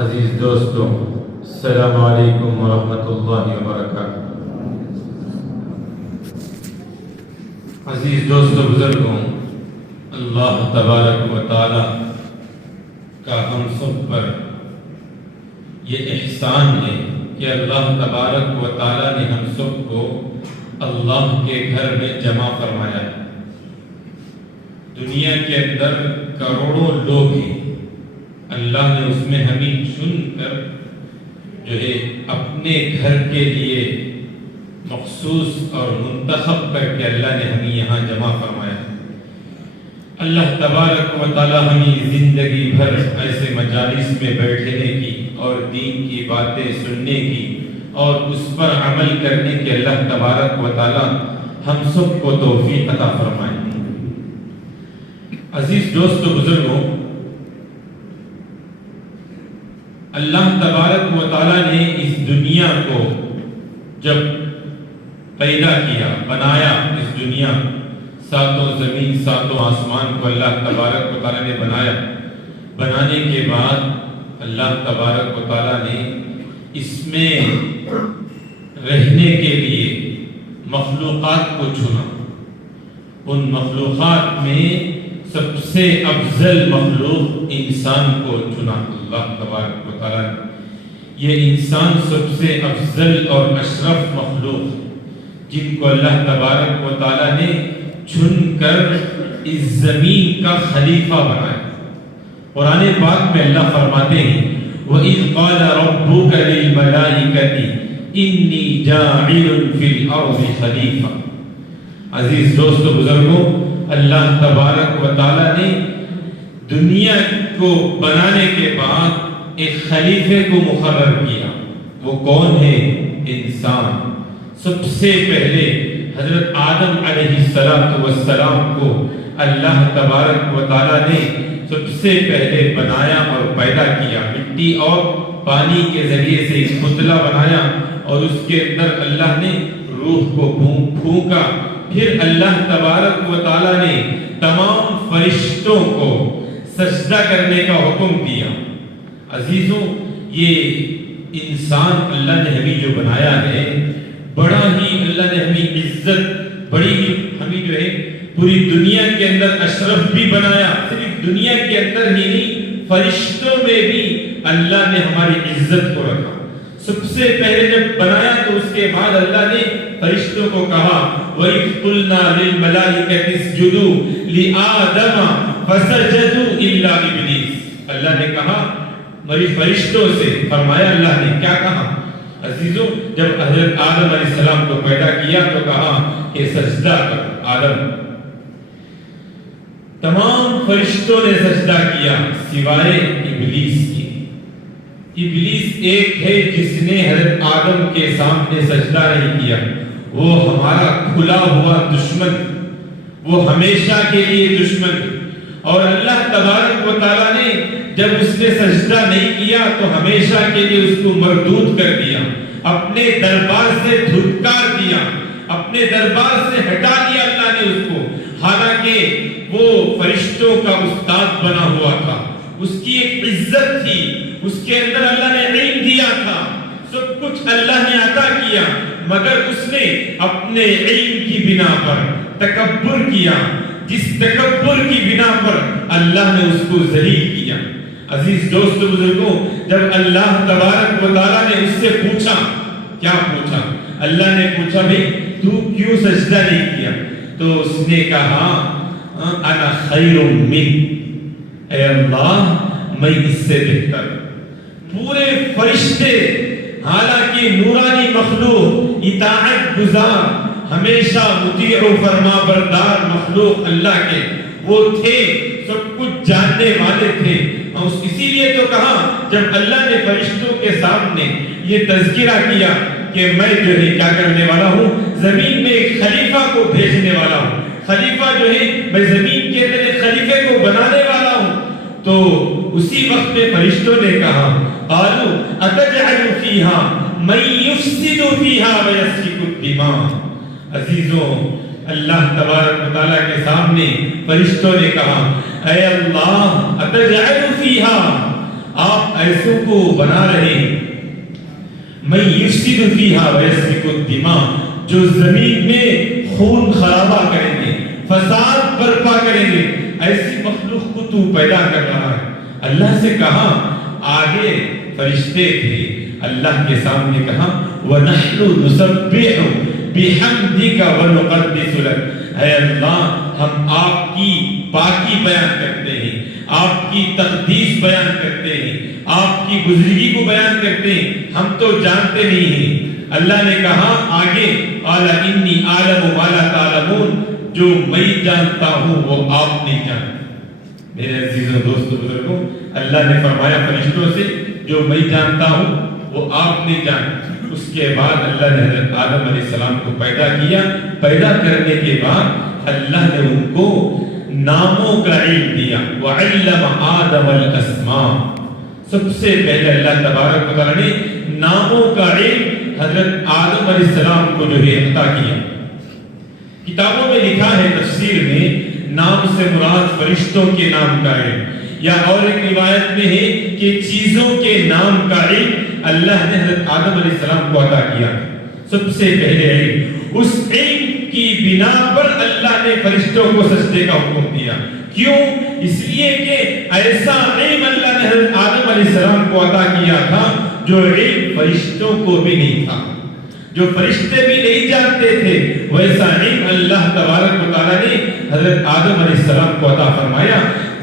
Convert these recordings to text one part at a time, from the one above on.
عزیز دوستوں، السلام علیکم ورحمۃ اللہ وبرکاتہ۔ عزیز دوستوں، بزرگوں، اللہ تبارک و تعالی کا ہم سب پر یہ احسان ہے کہ اللہ تبارک و تعالی نے ہم سب کو اللہ کے گھر میں جمع فرمایا ہے۔ دنیا کے اندر کروڑوں لوگ ہیں، اللہ نے اس میں ہمیں چن کر جو ہے اپنے گھر کے لیے مخصوص اور منتخب کر کے اللہ نے ہمیں یہاں جمع فرمایا ہے۔ اللہ تبارک و تعالی ہمیں زندگی بھر ایسے مجالس میں بیٹھنے کی اور دین کی باتیں سننے کی اور اس پر عمل کرنے کی اللہ تبارک و تعالی ہم سب کو توفیق عطا فرمائے۔ عزیز دوستو، بزرگوں، اللہ تبارک و تعالی نے اس دنیا کو جب پیدا کیا، بنایا، اس دنیا ساتوں زمین ساتوں آسمان کو اللہ تبارک و تعالی نے بنایا۔ بنانے کے بعد اللہ تبارک و تعالی نے اس میں رہنے کے لیے مخلوقات کو چنا۔ ان مخلوقات میں سب سے افضل مخلوق انسان کو چنا اللہ تبارک و تعالی نے۔ یہ انسان سب سے افضل اور اشرف مخلوق جن کو اللہ تبارک و تعالی نے چن کر اس زمین کا خلیفہ بنایا۔ قرآن پاک میں اللہ فرماتے ہیں وَإِذْ قَالَ رَبُّكَ لِلْمَلَائِكَةِ إِنِّي جَاعِلٌ فِي الْأَرْضِ خَلِيفَةً۔ عزیز دوستو، بزرگوں، اللہ تبارک و تعالی نے دنیا کو بنانے کے بعد ایک خلیفے کو مقرر کیا۔ وہ کون ہے؟ انسان۔ سب سے پہلے حضرت آدم علیہ السلام کو اللہ تبارک و تعالی نے سب سے پہلے بنایا اور پیدا کیا۔ مٹی اور پانی کے ذریعے سے ایک پتلا بنایا اور اس کے اندر اللہ نے روح کو پھونکا۔ پھر اللہ تبارک و تعالی نے تمام فرشتوں کو سجدہ کرنے کا حکم دیا۔ عزیزوں، یہ انسان اللہ نے ہمیں جو بنایا ہے، بڑا ہی اللہ نے ہمیں عزت، بڑی ہی ہمیں جو ہے پوری دنیا کے اندر اشرف بھی بنایا۔ صرف دنیا کے اندر ہی نہیں، فرشتوں میں بھی اللہ نے ہماری عزت کو رکھا۔ سب سے پہلے جب بنایا تو اس کے بعد اللہ نے فرشتوں کو کہا وَإِذْ قُلْنَا لِلْمَلَائِكَةِ اسْجُدُوا لِآدَمَ فَسَجَدُوا إِلَّا إِبْلِيسَ۔ اللہ نے کہا میری فرشتوں سے، فرمایا اللہ نے کیا کہا؟ عزیزوں، جب حضرت آدم علیہ السلام کو پیدا کیا تو کہا کہ سجدہ کر آدم۔ تمام فرشتوں نے سجدہ کیا سوائے ابلیس کی۔ ابلیس ایک ہے جس نے حضرت آدم کے سامنے سجدہ نہیں کیا۔ وہ ہمارا کھلا ہوا دشمن، وہ ہمیشہ کے لیے دشمن۔ اور اللہ تبارک و تعالی نے جب اس نے سجدہ نہیں کیا تو ہمیشہ کے لیے اس کو مردود کر دیا، اپنے دربار سے دھتکار دیا، اپنے دربار سے ہٹا دیا اللہ نے اس کو۔ حالانکہ وہ فرشتوں کا استاد بنا ہوا تھا، اس کی ایک عزت تھی، اس کے اندر اللہ نے علم دیا تھا، سب کچھ اللہ نے عطا کیا، مگر اس نے اپنے علم کی بنا پر تکبر کیا، جس تکبر کی بنا پر اللہ نے اس کو ذلیل کیا۔ عزیز دوستو، بزرگوں، جب اللہ تبارک و تعالی نے اس سے پوچھا، کیا پوچھا؟ اللہ نے پوچھا بھئی تو کیوں سجدہ نہیں کیا؟ تو اس نے کہا انا خیر من، اے اللہ میں اس سے بہتر۔ پورے فرشتے، حالانکہ نورانی مخلوق، اطاعت گزار، ہمیشہ مطیع و فرما بردار مخلوق اللہ کے وہ تھے، سب کچھ جاننے والے تھے۔ اور اسی لیے تو کہا جب اللہ نے فرشتوں کے سامنے یہ تذکرہ کیا کہ میں جو ہے کیا کرنے والا ہوں، زمین میں ایک خلیفہ کو بھیجنے والا ہوں، خلیفہ جو ہے میں زمین کے اندر ایک خلیفے کو بنانے والا ہوں، تو اسی وقت میں فرشتوں نے کہا قالوا اتجعل فیہا من یفسد فیہا ویسفک الدماء۔ عزیزوں، اللہ تبارک و تعالیٰ کے سامنے فرشتوں نے کہا اے اللہ اتجعل فیہا، آپ ایسوں کو بنا رہے ہیں میں یفسد فیہا ویسفک الدماء، جو زمین میں خون خرابہ کریں گے، فساد برپا کریں گے، ایسی مخلوق کو تو پیدا کر رہا ہے۔ اللہ سے کہا، آگے فرشتے تھے، اللہ کے سامنے کہا وَنَحْنُ نُسَبِّحُ بِحَمْدِكَ وَنُقَدِّسُ لَكَ، اے اللہ ہم آپ کی پاکی بیان کرتے ہیں، آپ کی تقدیس بیان کرتے ہیں، آپ کی گزرگی کو بیان کرتے ہیں، ہم تو جانتے نہیں ہیں۔ اللہ نے کہا آگے قَالَ إِنِّي أَعْلَمُ مَا لَا تَعْلَمُونَ، جو میں جانتا ہوں وہ آپ نہیں جانتے۔ میرے عزیزوں دوستوں بزرگوں، اللہ نے فرمایا فرشتوں سے جو میں جانتا ہوں وہ آپ نہیں جانتے۔ اس کے بعد اللہ نے حضرت آدم علیہ السلام کو پیدا کیا، پیدا کرنے کے بعد اللہ نے ان کو ناموں کا علم دیا، وَعَلَّمَ آدَمَ الْأَسْمَاءَ، سب سے پہلے اللہ تبارک و تعالیٰ نے ناموں کا علم حضرت آدم علیہ السلام کو جو ہے عطا کیا۔ کتابوں میں لکھا ہے تفسیر میں نام سے مراد فرشتوں کے نام کا علم، یا اور ایک روایت میں ہے کہ چیزوں کے نام کا علم اللہ نے حضرت آدم علیہ السلام کو عطا کیا۔ سب سے پہلے علم، اس علم کی بنا پر اللہ نے فرشتوں کو سجدے کا حکم دیا۔ کیوں؟ اس لیے کہ ایسا علم اللہ نے حضرت آدم علیہ السلام کو عطا کیا تھا جو علم فرشتوں کو بھی نہیں تھا، جو فرشتے بھی نہیں جانتے تھے، ویسا علم اللہ تبارک و تعالیٰ نے حضرت آدم علیہ السلام کو عطا فرمایا،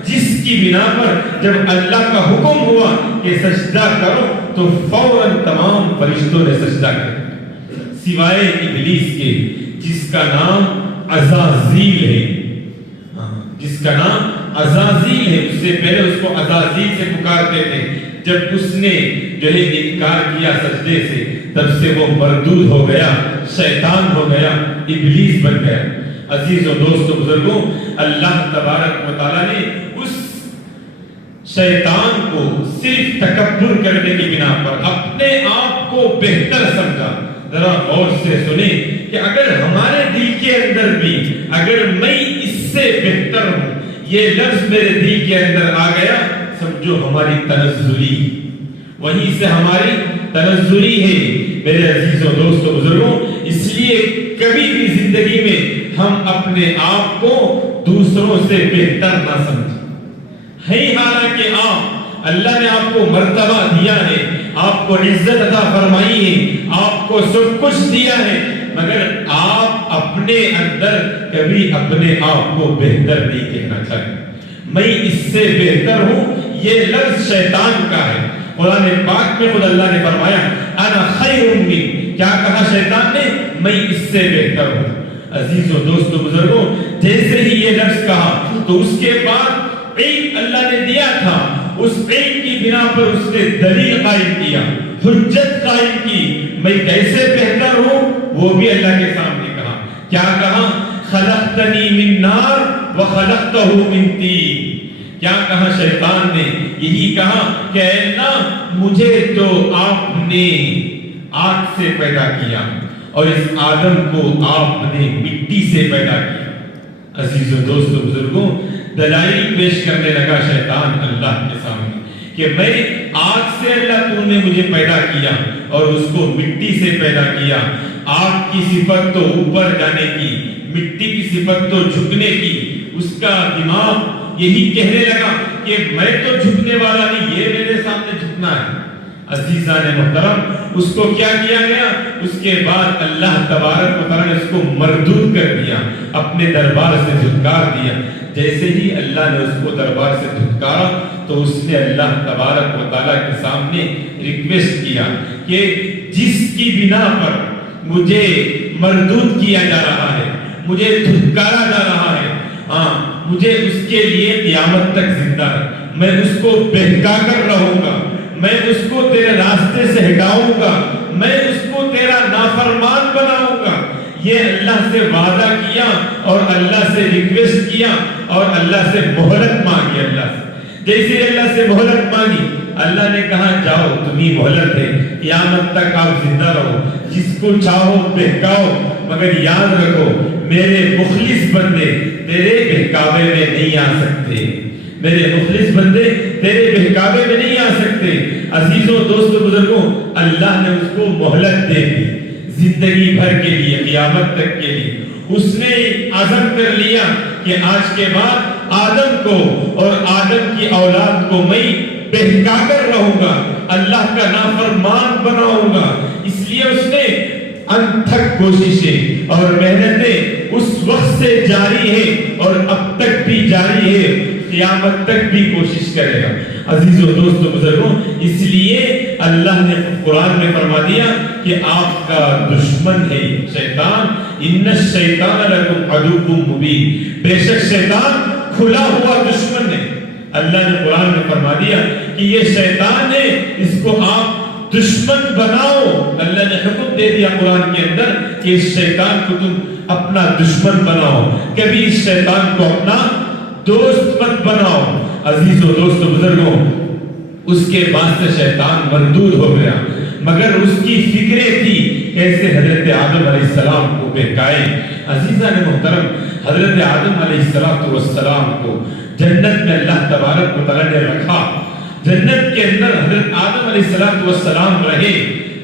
جس کی بنا پر جب اللہ کا حکم ہوا کہ سجدہ کرو تو فوراً تمام فرشتوں نے سجدہ کیا، سوائے ابلیس کے جس کا نام عزازیل ہے، جس کا نام عزازیل ہے۔ اس سے پہلے اس کو عزازیل سے پکارتے تھے، جب اس نے جو ہے انکار کیا سجدے سے، تب سے وہ مردود ہو گیا، شیطان ہو گیا، ابلیس بن گیا۔ عزیزوں دوستوں بزرگوں، اللہ تبارک و تعالیٰ نے اس شیطان کو صرف تکبر کرنے کی بنا پر اپنے آپ کو بہتر سمجھا۔ ذرا غور سے سنیں کہ اگر ہمارے دل کے اندر بھی اگر میں اس سے بہتر ہوں یہ لفظ میرے دل کے اندر آ گیا، سمجھو ہماری تنزلی، وہیں سے ہماری تنزلی ہے۔ میرے عزیزوں دوستوں بزرگوں، اس لیے کبھی بھی زندگی میں ہم اپنے آپ کو دوسروں سے بہتر نہ سمجھیں۔ ہے حالانکہ اللہ نے آپ کو مرتبہ دیا ہے، آپ کو عزت عطا فرمائی ہے، آپ کو سب کچھ دیا ہے، مگر آپ اپنے اندر کبھی اپنے آپ کو بہتر نہیں کہنا چاہیے۔ میں اس سے بہتر ہوں، یہ لفظ شیطان کا ہے۔ قرآن پاک میں خود اللہ نے فرمایا انا خیر منہ، کیا کہا شیطان نے؟ میں اس سے بہتر ہوں۔ عزیزوں دوستوں بزرگوں، جیسے ہی یہ لفظ کہا تو اس کے بعد علم اللہ نے دیا تھا، اس علم کی بنا پر اس نے دلیل قائم کیا، حجت قائم کی، میں کیسے بہتر ہوں وہ بھی اللہ کے سامنے کہا۔ کیا کہا؟ خلقتنی من نار وخلقتہ من طین۔ کیا کہا شیطان نے؟ یہی کہا کہ اے اللہ مجھے تو آپ نے آگ سے پیدا کیا اور اس آدم کو آپ نے مٹی سے پیدا کیا۔ عزیزوں دوستوں بزرگوں، دلائل پیش کرنے لگا شیطان اللہ کے سامنے کہ میں آگ سے اللہ تو نے مجھے پیدا کیا اور اس کو مٹی سے پیدا کیا۔ آگ کی صفت تو اوپر جانے کی، مٹی کی صفت تو جھکنے کی۔ اس کا دماغ یہی کہنے لگا کہ میں تو جھکنے والا نہیں، یہ میرے سامنے جھکنا ہے۔ عزیزان محترم، اس کو کیا کیا گیا؟ اس کے بعد اللہ تبارک و تعالیٰ نے اس کو مردود کر دیا، اپنے دربار سے دھتکار دیا۔ جیسے ہی اللہ نے اس کو دربار سے دھتکارا تو اس نے اللہ تبارک و تعالیٰ کے سامنے ریکویسٹ کیا کہ جس کی بنا پر مجھے مردود کیا جا رہا ہے، مجھے دھتکارا جا رہا ہے، مجھے اس کے لیے قیامت تک زندہ رکھ، میں اس کو بہکا کر رہوں گا، میں اس کو تیرے راستے سے ہٹاؤں گا، میں اس کو تیرا نافرمان بناؤں گا۔ یہ اللہ سے وعدہ کیا اور اللہ سے ریکویسٹ کیا اور اللہ سے مہلت مانگی۔ اللہ سے جیسے اللہ سے مہلت مانگی، اللہ نے کہا جاؤ تمہیں مہلت ہے، قیامت تک آپ زندہ رہو، جس کو چاہو بہکاؤ، مگر یاد رکھو میرے مخلص بندے تیرے بہکاوے میں نہیں آ سکتے، میرے مخلص بندے تیرے بہکاوے میں نہیں آ سکتے۔ عزیزوں، دوستوں، بزرگوں، اللہ نے اس کو مہلت دے دی زندگی بھر کے لیے، قیامت تک کے لیے۔ اس نے عزم کر لیا کہ آج کے بعد آدم کو اور آدم کی اولاد کو میں بہکا کر رہوں گا، اللہ کا نافرمان بناؤں گا۔ اس لیے اس نے انتھک کوششیں اور محنتیں اس وقت سے جاری ہے اور اب تک بھی جاری ہے، قیامت تک بھی کوشش کرے گا۔ عزیزوں، دوستوں، بزرگوں، اس لیے اللہ نے قرآن میں فرما دیا کہ آپ کا دشمن ہے شیطان، ان الشیطان لکم عدو مبین، بے شک شیطان کھلا ہوا دشمن ہے۔ اللہ نے قرآن میں فرما دیا کہ یہ شیطان ہے، اس کو آپ دشمن بناؤ۔ اللہ نے حکم دے دیا قرآن کے اندر کہ اس شیطان کو تم اپنا دشمن بناؤ، کبھی اس شیطان کو اپنا دوست مت بناؤ۔ عزیزوں، دوستوں، بزرگوں، اس کے بعد سے شیطان مردود ہو گیا، مگر اس کی فکریں تھی کیسے حضرت آدم علیہ السلام کو بہکائے۔ عزیزان محترم، حضرت آدم علیہ السلام کو جنت میں اللہ تبارک و تعالی نے رکھا، جنت کے اندر حضرت آدم علیہ السلام رہے۔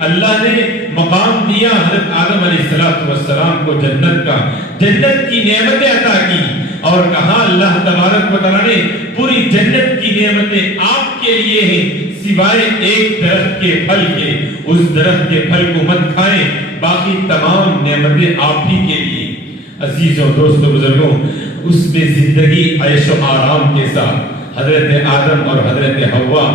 اللہ نے مقام دیا حضرت آدم علیہ السلام کو جنت کا، جنت کی نعمتیں عطا کی، اور کہا اللہ تبارک و تعالی نے پوری جنت کی نعمتیں آپ کے لیے ہیں سوائے ایک درخت کے پھل کے، اس درخت کے پھل کو مت کھائیں، باقی تمام نعمتیں آپ ہی کے لیے۔ عزیزوں، دوستوں، بزرگوں، اس میں زندگی عیش و آرام کے ساتھ حضرت آدم اور حضرت حوا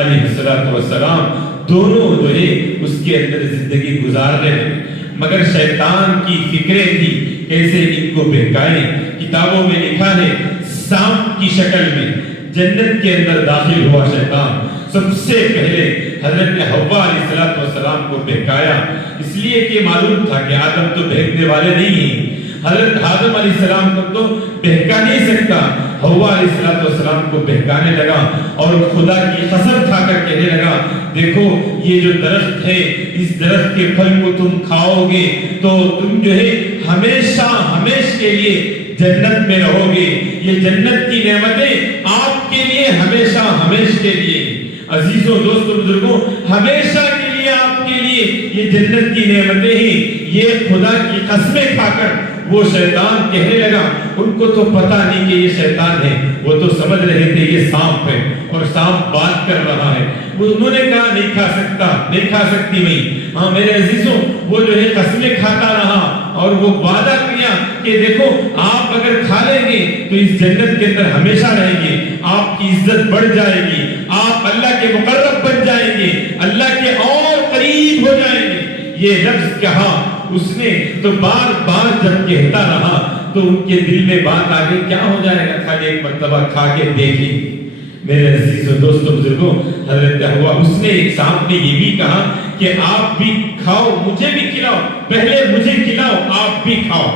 علیہ السلام دونوں جو ہے اس کے اندر زندگی گزار رہے ہیں، مگر شیطان کی فکریں تھی کیسے ان کو بہکائیں۔ کتابوں میں لکھا ہے سانپ کی شکل میں جنت کے اندر داخل ہوا شیطان، سب سے پہلے حضرت حوا علیہ السلام کو بہکایا، اس لیے کہ معلوم تھا کہ آدم تو بہکنے والے نہیں ہیں، حضرت آدم علیہ السلام کو تو بہکا نہیں سکتا۔ حوا علیہ السلام کو بہکانے لگا اور خدا کی قسم کھا کر کہنے لگا، دیکھو یہ جو درخت ہے، اس درخت کے پھل کو تم کھاؤ گے تو تم جو ہے ہمیشہ ہمیشہ کے لیے جنت میں رہو گے، یہ جنت کی نعمتیں آپ کے لیے ہمیشہ ہمیشہ کے لیے۔ عزیزوں، دوستوں، بزرگوں، ہمیشہ کے لیے آپ کے لیے یہ جنت کی نعمتیں ہیں۔ یہ خدا کی قسمیں کھا کر وہ شیطان کہنے لگا، ان کو تو پتہ نہیں کہ یہ شیطان ہے، وہ تو سمجھ رہے تھے یہ سانپ ہے اور سانپ بات کر رہا ہے۔ انہوں نے کہا نہیں کھا سکتا، نہیں کھا سکتی میں۔ ہاں میرے عزیزوں، وہ جو ہے قسمیں کھاتا رہا اور وہ وعدہ کیا کہ دیکھو آپ اگر کھا لیں گے تو اس جنت کے اندر ہمیشہ رہیں گے، آپ کی عزت بڑھ جائے گی، آپ اللہ کے مقرب بن جائیں گے، اللہ کے اور قریب ہو جائیں گے۔ یہ لفظ کہا اس نے تو بار بار جب کہتا رہا تو ان کے دل میں بات آ گئی کیا ہو جائے گا خالی ایک مرتبہ کھا کے دیکھیں۔ میرے عزیزوں، دوستوں، بزرگوں، حضرت حوا اس نے سانپ نے یہ بھی کہا کہ آپ بھی کھاؤ، مجھے بھی کھلاؤ، پہلے مجھے کھلاؤ آپ بھی کھاؤ۔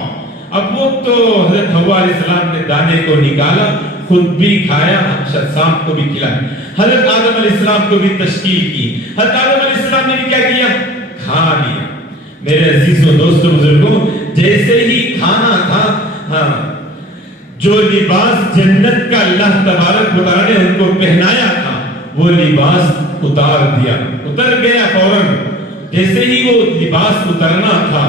اب وہ تو حضرت حوا علیہ السلام نے دانے کو نکالا، خود بھی کھایا، سانپ کو بھی کھلایا، حضرت آدم علیہ السلام کو بھی تشکیل کی، حضرت آدم علیہ السلام نے بھی کیا کیا؟ کھا لیا۔ میرے عزیزوں، دوستوں، بزرگوں، جیسے ہی کھانا تھا، ہاں جو لباس جنت کا اللہ تبارک و تعالی نے ان کو پہنایا تھا وہ لباس اتار دیا، اتر گیا فوراً۔ جیسے ہی وہ لباس اترنا تھا،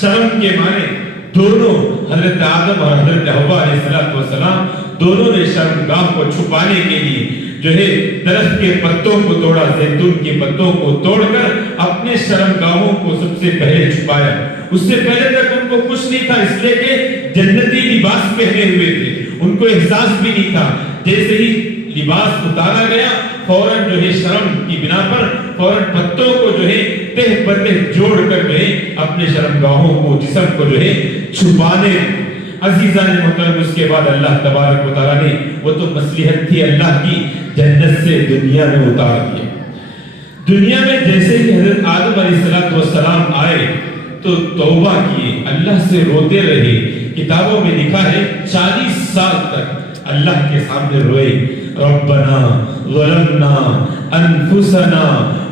شرم کے مارے دونوں حضرت آدم اور حضرت حوا علیہ السلام دونوں نے شرمگاہ کو چھپانے کے لیے جو ہے درخت کے پتوں کو توڑا، زیتون کے پتوں کو توڑ کر اپنے شرمگاہوں کو سب سے پہلے چھپایا۔ اس سے پہلے تک ان کو کچھ نہیں تھا، اس لیے کہ جنتی لباس پہنے ہوئے تھے، ان کو احساس بھی نہیں تھا۔ جیسے ہی لباس اتارا گیا فوراً جو ہے شرم کی بنا پر فوراً پتوں کو جو ہے تہ بتہ جوڑ کر جو ہے اپنے شرمگاہوں کو، جسم کو جو ہے چھپانے۔ عزیزان محترم، اس کے بعد اللہ تبارک و تعالیٰ نے وہ تو مصلحت تھی اللہ کی، جنت سے دنیا میں اتار دیا۔ دنیا میں جیسے ہی حضرت آدم علیہ السلام آئے تو توبہ کیے، اللہ سے روتے رہے۔ کتابوں میں لکھا ہے 40 سال تک اللہ کے سامنے روئے، ربنا ظلمنا انفسنا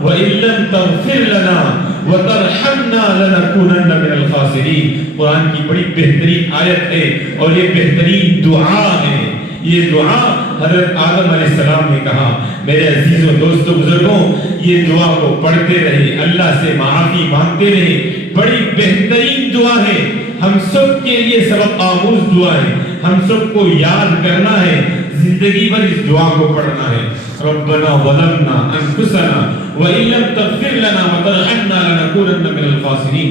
وَإِن لَّمْ تَغْفِرْ لَنَا وَتَرْحَمْنَا لَنَكُونَنَّ مِنَ الْخَاسِرِينَ۔ قرآن کی بڑی بہترین آیت ہے اور یہ بہترین دعا ہے، یہ دعا حضرت آدم علیہ السلام نے کہا۔ میرے عزیزوں دوستوں بزرگوں، یہ دعا کو پڑھتے رہے، اللہ سے معافی مانگتے رہے، بڑی بہترین دعا ہے، ہم سب کے لیے سبق آموز دعا ہے، ہم سب کو یاد کرنا ہے، زندگی بھر اس دعا کو پڑھنا ہے۔ ربنا ظلمنا انفسنا وان لم تغفر لنا وترحمنا لنكونن من الخاسرین۔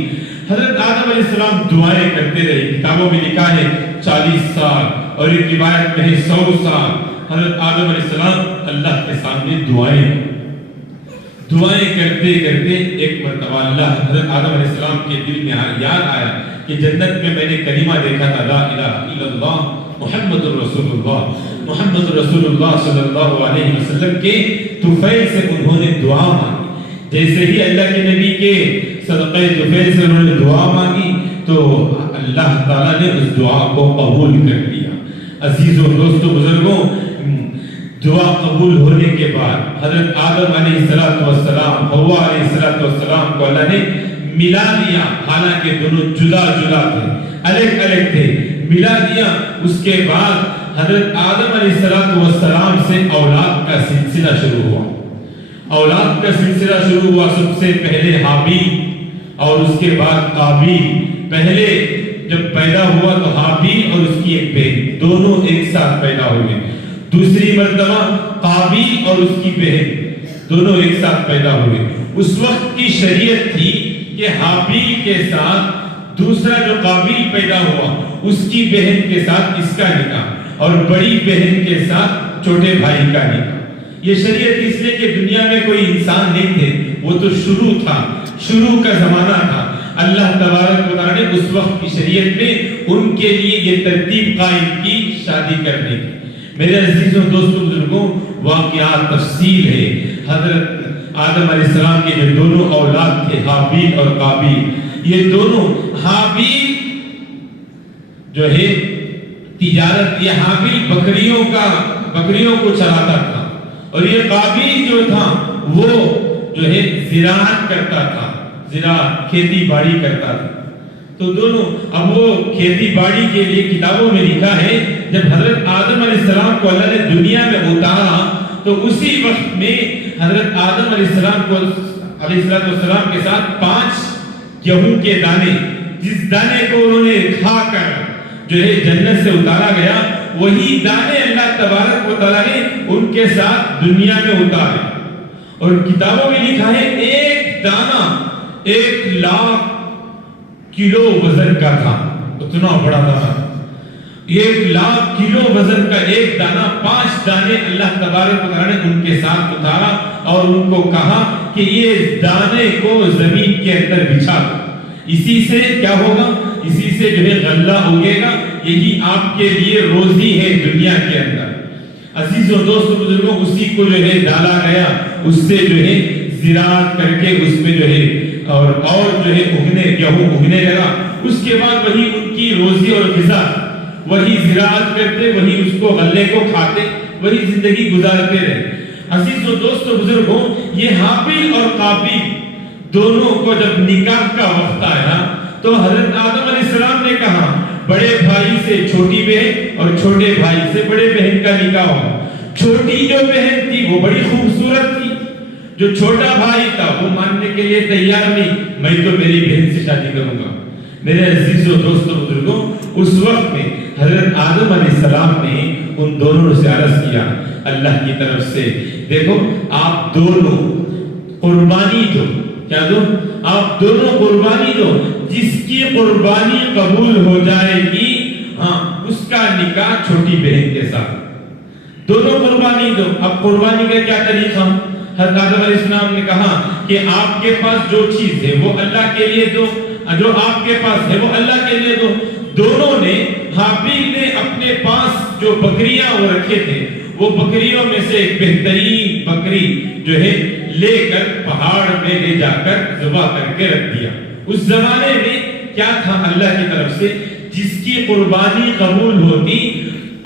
حضرت آدم علیہ السلام دعائیں کرتے رہے، کتابوں میں لکھا ہے 40 سال اور ایک روایت میں ہے 100 سال حضرت آدم علیہ السلام اللہ کے سامنے دعائیں کرتے کرتے ایک مرتبہ اللہ حضرت آدم علیہ السلام کے دل میں یاد آیا کہ جنت میں نے کلمہ دیکھا تھا، لا الہ الا اللہ محمد رسول اللہ، محمد رسول اللہ صلی اللہ علیہ وسلم کے طفیل سے انہوں نے دعا مانگی۔ جیسے ہی اللہ کے نبی کے صدقہ طفیل سے انہوں نے دعا مانگی تو اللہ تعالیٰ نے اس دعا کو قبول کر لیا۔ عزیزوں دوستوں بزرگوں، دعا قبول ہونے کے بعد حضرت آدم علیہ السلام حوا علیہ السلام کو اللہ نے ملا دیا، حالانکہ دونوں جدا جدا تھے، الگ الگ تھے، ملا دیا۔ اس کے بعد حضرت آدم علیہ السلام سے اولاد کا سلسلہ شروع ہوا، اولاد کا سلسلہ شروع ہوا۔ سب سے پہلے حابیل اور اس کے بعد قابیل۔ پہلے جب پیدا ہوا تو حابیل اور اس کی ایک بہن دونوں ایک ساتھ پیدا ہوئے۔ دوسری مرتبہ قابیل اور اس کی بہن دونوں ایک ساتھ پیدا ہوئے۔ اس وقت کی شریعت تھی کہ حابیل کے ساتھ دوسرا جو قابیل پیدا ہوا اس کی بہن کے ساتھ اس کا نکاح اور بڑی بہن کے ساتھ چھوٹے بھائی کا نکاح۔ یہ شریعت اس لیے کہ دنیا میں کوئی انسان نہیں تھے، وہ تو شروع تھا، شروع کا زمانہ تھا۔ اللہ تبارک و تعالیٰ نے اس وقت کی شریعت میں ان کے لیے یہ ترتیب قائم کی شادی کرنے کی۔ میرے عزیزوں دوستوں بزرگوں، واقعات تفصیل ہے۔ حضرت آدم علیہ السلام کے جو دونوں اولاد تھے حابیل اور قابیل، یہ دونوں، حابیل جو ہے تجارت، یہ حابیل بکریوں کو چراتا تھا اور یہ قابیل جو تھا وہ جو ہے زراعت کرتا تھا، زراعت کھیتی باڑی کرتا تھا۔ تو دونوں اب وہ کھیتی باڑی کے لیے کتابوں میں لکھا ہے جب حضرت آدم علیہ السلام کو اللہ نے دنیا میں اتارا تو اسی وقت میں حضرت آدم علیہ السلام کے ساتھ 5 گیہوں کے دانے، جس دانے کو انہوں نے کھا کر جو ہے جنت سے اتارا گیا، وہی دانے اللہ تبارک و تعالیٰ نے ان کے ساتھ دنیا میں اتارے۔ اور کتابوں میں لکھا ہے ایک دانہ 1,00,000 کلو وزن کا تھا، اتنا بڑا دانہ، 1,00,000 کلو وزن کا ایک دانہ، 5 دانے اللہ تبارک و تعالیٰ نے ان کے ساتھ اتارا اور ان کو کہا کہ یہ دانے کو زمین کے اندر بچھا دو، اسی سے کیا ہوگا، اسی سے جو ہے غلہ اگے گا، یہی آپ کے لیے روزی ہے دنیا کے اندر۔ عزیزوں دوستوں بزرگوں، اسی کو جو ہے ڈالا گیا، اس سے جو ہے زراعت کر کے اس میں جو ہے اور جو ہے گیہوں اگنے لگا۔ اس کے بعد وہی ان کی روزی اور غذا، وہی زراعت کرتے، وہی اس کو غلے کو کھاتے، وہی زندگی گزارتے رہے۔ عزیزوں دوستوں بزرگوں، یہ حابیل اور قابیل دونوں کو جب نکاح کا وقت آیا تو حضرت آدم علیہ السلام نے کہا بڑے بھائی سے چھوٹی بہن اور چھوٹے بھائی سے بڑے بہن کا نکاح ہو۔ چھوٹی جو بہن تھی وہ بڑی خوبصورت تھی، جو چھوٹا بھائی تھا وہ ماننے کے لیے تیار نہیں، میں تو میری بہن سے شادی کروں گا۔ میرے عزیزوں دوستوں بزرگوں، اس وقت میں حضرت آدم علیہ السلام نے ان دونوں سے عرض کیا اللہ کی طرف سے، دیکھو آپ دونوں قربانی دو، کیا دو؟ آپ دونوں قربانی دو، جس کی قربانی قبول ہو جائے گی اس کا نکاح چھوٹی بہن کے ساتھ، دونوں قربانی دو۔ اب قربانی کا کیا طریقہ؟ حضرت آدم علیہ السلام نے کہا کہ آپ کے پاس جو چیز ہے وہ اللہ کے لیے دو، جو آپ کے پاس ہے وہ اللہ کے لیے دو۔ دونوں نے، حابیل نے اپنے پاس جو بکریاں وہ رکھے تھے، وہ بکریوں میں سے ایک بہترین بکری جو ہے لے کر پہاڑ میں لے جا کر ذبح کر کے رکھ دیا۔ اس زمانے میں کیا تھا؟ اللہ کی طرف سے جس کی قربانی قبول ہوتی،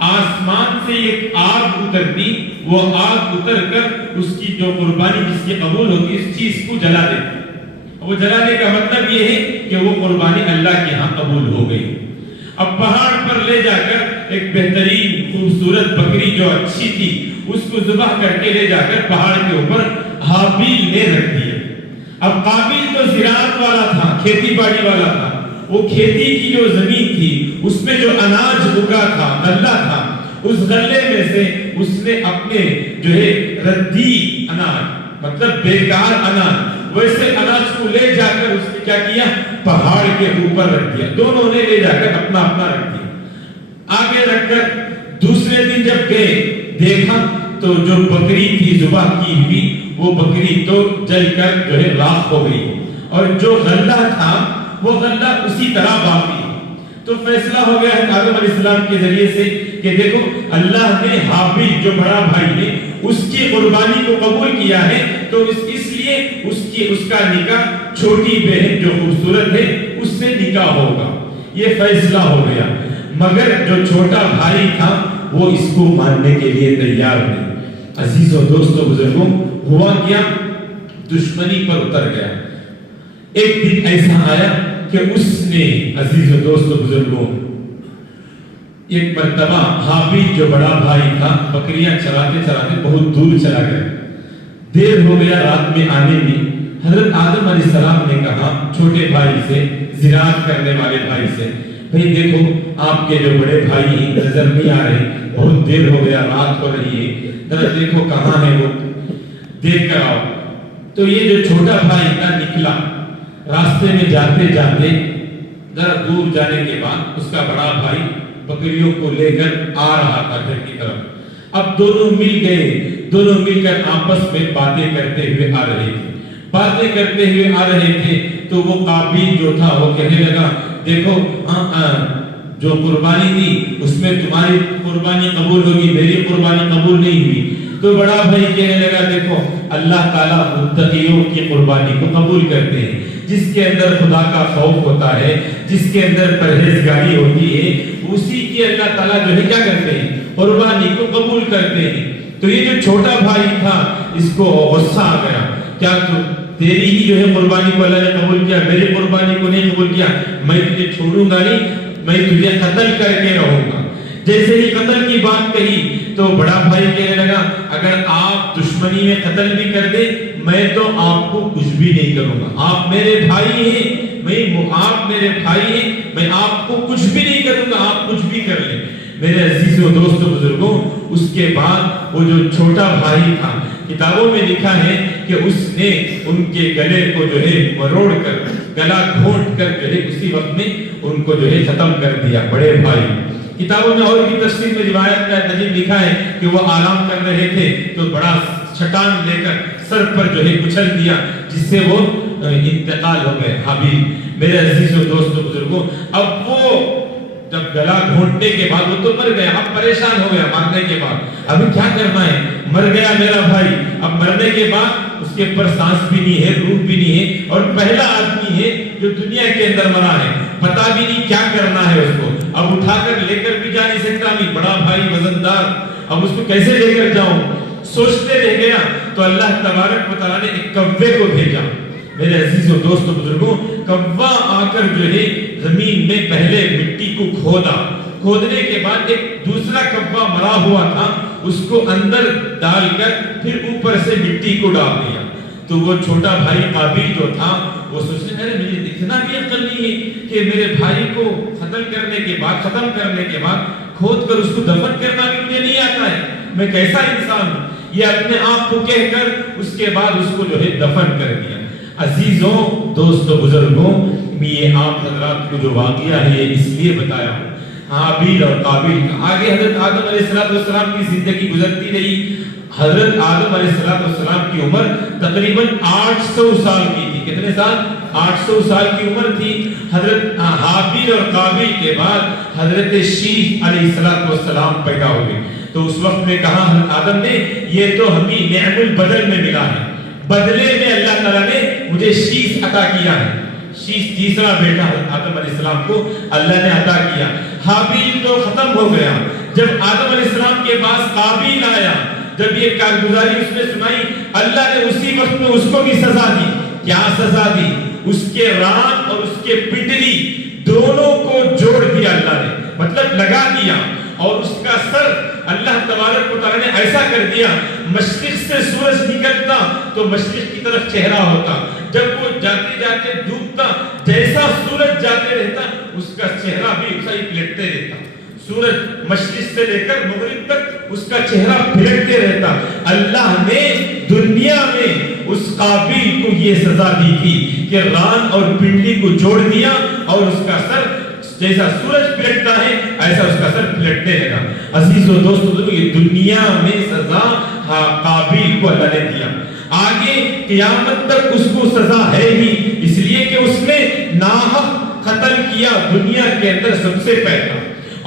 آسمان سے ایک آگ اترتی، وہ آگ اتر کر اس کی جو قربانی جس کی قبول ہوتی اس چیز کو جلا دیتی۔ وہ جلانے کا مطلب یہ ہے کہ وہ قربانی اللہ کے ہاں قبول ہو گئی۔ اب پہاڑ پر لے جا کر ایک بہترین خوبصورت بکری جو اچھی تھی اس کو ذبح کر کے لے جا کر پہاڑ کے اوپر حابیل نے رکھ دیا۔ اب قابیل تو زراعت والا تھا، کھیتی باڑی والا تھا، وہ کھیتی کی جو زمین تھی اس میں جو اناج اگا تھا، غلہ تھا، اس غلے میں سے اس نے اپنے جو ہے ردی اناج مطلب بیکار اناج ویسے اناج کو لے جا کر اس نے کیا کیا، پہاڑ کے اوپر رکھ دیا۔ دونوں نے لے جا کر اپنا اپنا رکھ دیا، آگے رکھ کر دوسرے دن جب گئے دیکھا تو جو بکری تھی ذبح کی ہوئی وہ بکری تو جل کر جو ہے راکھ ہو گئی، اور جو غلہ تھا وہ غلہ اسی طرح باقی۔ تو فیصلہ ہو گیا ہے آدم علیہ السلام کے ذریعے سے کہ دیکھو اللہ نے حابیل جو بڑا بھائی ہے اس کی قربانی کو قبول کیا ہے، تو اس لیے اس کا نکاح چھوٹی بہن جو خوبصورت ہے اس سے نکاح ہوگا، یہ فیصلہ ہو گیا۔ مگر جو چھوٹا بھائی تھا وہ اس کو ماننے کے لیے تیار نہیں۔ عزیزوں دوستوں بزرگوں، ہوا کیا، دشمنی پر اتر گیا۔ ایک دن ایسا آیا کہ اس نے عزیزوں دوستوں بزرگوں ایک مرتبہ حابیل جو بڑا بھائی تھا بکریاں چراتے چراتے بہت دور چلا گیا، دیر ہو گیا رات میں آنے میں۔ حضرت آدم علیہ السلام نے کہا چھوٹے بھائی سے، زراعت کرنے والے بھائی سے، بھئی دیکھو آپ کے جو بڑے بھائی ہیں نظر نہیں آ رہے، بہت دیر ہو گیا، رات ہو رہی ہے، ذرا دیکھو کہاں ہے وہ، دیکھ کر آؤ۔ تو یہ جو چھوٹا بھائی تھا نکلا، راستے میں جاتے جاتے ذرا دور جانے کے بعد اس کا بڑا بھائی بکریوں کو لے کر آ رہا تھا گھر کی طرف۔ اب دونوں مل گئے، دونوں مل کر آپس میں باتیں کرتے ہوئے آ رہے تھے، باتیں کرتے ہوئے آ رہے تھے تو وہ قابیل جو تھا وہ کہنے لگا دیکھو جو قربانی تھی اس میں تمہاری قربانی قبول ہوگی، میری قربانی قبول نہیں ہوئی۔ تو بڑا بھائی کہنے لگا دیکھو اللہ تعالیٰ متقیوں کی قربانی کو قبول کرتے ہیں، جس کے اندر خدا کا خوف ہوتا ہے، جس کے اندر پرہیزگاری ہوتی ہے، اسی کی اللہ تعالیٰ جو ہے کیا کرتے ہیں، قربانی کو قبول کرتے ہیں۔ تو یہ جو چھوٹا بھائی تھا اس کو غصہ آ گیا، کیا تو تیری ہی جو ہے قربانی کو اللہ نے قبول کیا، میری قربانی کو نہیں قبول کیا، میں تجھے چھوڑوں گا نہیں، میں تجھے قتل کر کے رہوں گا۔ جیسے ہی قتل کی بات کہی تو بڑا بھائی کہنے لگا اگر آپ دشمنی میں قتل بھی کر دیں میں تو آپ کو کچھ بھی نہیں کروں گا، آپ میرے بھائی ہیں، آپ میرے بھائی ہیں، میں آپ کو کچھ بھی نہیں کروں گا، آپ کچھ بھی کر لیں۔ میرے عزیزوں دوستوں بزرگوں، اس کے بعد وہ جو چھوٹا بھائی تھا کتابوں میں لکھا ہے کہ اس نے ان کے گلے کو جو ہے مروڑ کر، گلا گھونٹ کر جو ہے اسی وقت میں ان کو جو ہے ختم کر دیا۔ بڑے بھائی کتابوں میں اور بھی تفسیر میں روایت میں تجیب لکھا ہے کہ وہ آرام کر رہے تھے تو بڑا چھٹان لے کر سر پر جو ہے کچل دیا، جس سے وہ انتقال ہو گئے حابیل۔ میرے عزیزوں دوستوں بزرگوں، اب وہ جب گلا گھونٹنے کے بعد وہ تو مر گیا، اب پریشان ہو گیا مرنے کے بعد، ابھی کیا کرنا ہے، مر گیا میرا بھائی، اب مرنے کے بعد اس کے اوپر سانس بھی نہیں ہے، روح بھی نہیں ہے، اور پہلا آدمی ہے جو دنیا کے اندر مرا ہے، پتا بھی نہیں کیا کرنا ہے اس کو، اب اٹھا کر لے کر بھی جا نہیں سکتا، نہیں بڑا بھائی وزندار، اب اس کو کیسے لے کر جاؤں، سوچتے رہ گیا تو اللہ تبارک و تعالیٰ نے ایک کوے کو بھیجا۔ میرے عزیزوں دوستوں بزرگوں، کوا آ کر جو ہے زمین میں پہلے مٹی کو کھودا، کھودنے کے بعد ایک دوسرا کوا مرا ہوا تھا اس کو اندر ڈال کر پھر اوپر سے مٹی کو ڈال دیا۔ تو وہ چھوٹا بھائی قابیل جو تھا وہ سوچنے لگا مجھے اتنا بھی عقل نہیں ہے کہ میرے بھائی کو قتل کرنے کے بعد، ختم کرنے کے بعد کھود کر اس کو دفن کرنا بھی مجھے نہیں آتا ہے، میں کیسا انسان ہوں۔ یہ اپنے آپ کو کہہ کر اس کے بعد اس کو جو ہے دفن کر دیا۔ عزیزوں دوستوں بزرگوں، یہ آپ حضرات کو جو واقعہ ہے یہ اس لیے بتایا ہوں، حابیل اور قابیل کا۔ آگے حضرت آدم علیہ السلام کی زندگی گزرتی رہی۔ حضرت آدم علیہ السلام کی عمر تقریباً 800 سال کی تھی۔ کتنے سال؟ 800 سال کی عمر تھی۔ حضرت حابیل اور قابیل کے بعد حضرت شیش علیہ السلام پیدا ہوئے۔ تو اس وقت میں کہا حضرت آدم نے یہ تو ہمیں نعم البدل میں ملا ہے، بدلے میں اللہ تعالیٰ نے مجھے شیش عطا کیا ہے۔ شیش تیسرا بیٹا حضرت آدم علیہ السلام کو اللہ نے عطا کیا۔ حابیل تو ختم ہو گیا، جب آدم علیہ السلام کے پاس قابیل آیا، جب یہ کارگزاری اس نے سنائی، اللہ نے اسی وقت میں اس کو بھی سزا دی۔ کیا سزا دی؟ اس کے ران اور اس کے پنڈلی دونوں کو جوڑ دیا اللہ نے، مطلب لگا دیا، اور اس کا سر اللہ تبارک و تعالی نے ایسا کر دیا، مشرق سے سورج نکلتا تو مشرق کی طرف چہرہ ہوتا، جب وہ جاتے جاتے ڈوبتا، جیسا سورج جاتے رہتا اس کا چہرہ بھی ایسا ہی پلٹتے رہتا، سورج مشرق سے لے کر مغرب تک اس کا چہرہ پلٹتے رہتا۔ اللہ نے دنیا میں اس قابیل کو یہ سزا دی تھی کہ ران اور پنڈلی کو جوڑ دیا اور اس کا سر جیسا سورج پلٹتا ہے ایسا اس کا سر پلٹنے لگا۔ عزیز و دوستو، یہ دنیا میں سزا قابیل کو اللہ نے دیا، آگے قیامت تک اس کو سزا ہے ہی، اس لیے کہ اس نے ناحق قتل کیا دنیا کے اندر سب سے پہلا،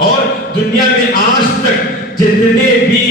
اور دنیا میں آج تک جتنے بھی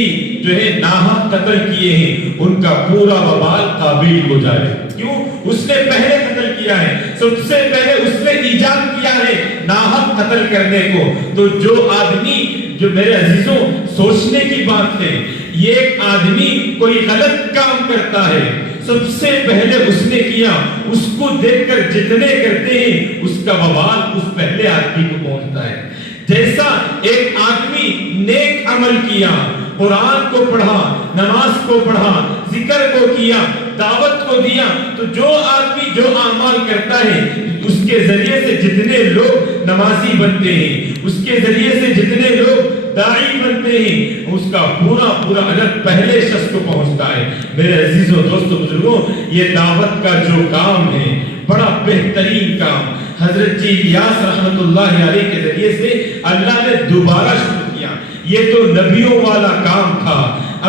جو ہے ناحق قتل کیے ہیں ان کا پورا وبال قابیل کو جائے۔ کیوں؟ اس نے پہلے قتل کیا ہے، سب سے پہلے اس نے ایجاد کیا ہے ناحق قتل کرنے کو۔ تو جو آدمی، جو میرے عزیزوں سوچنے کی بات ہے، یہ ایک آدمی کوئی غلط کام کرتا ہے، سب سے پہلے اس نے کیا، اس کو دیکھ کر جتنے کرتے ہیں اس کا وبال اس پہلے آدمی کو پہنچتا ہے۔ جیسا ایک آدمی نیک عمل کیا، قرآن کو پڑھا، نماز کو پڑھا، ذکر کو کیا، دعوت کو دیا، تو جو آدمی جو اعمال کرتا ہے اس کے ذریعے سے جتنے لوگ نمازی بنتے ہیں، اس کے ذریعے سے جتنے لوگ داعی بنتے ہیں، اس کا پورا اجر پہلے شخص کو پہنچتا ہے۔ میرے عزیزوں دوستو بزرگوں، یہ دعوت کا جو کام ہے بڑا بہترین کام حضرت جی الیاس رحمت اللہ علیہ کے ذریعے سے اللہ نے دوبارہ شروع کیا۔ یہ تو نبیوں والا کام تھا،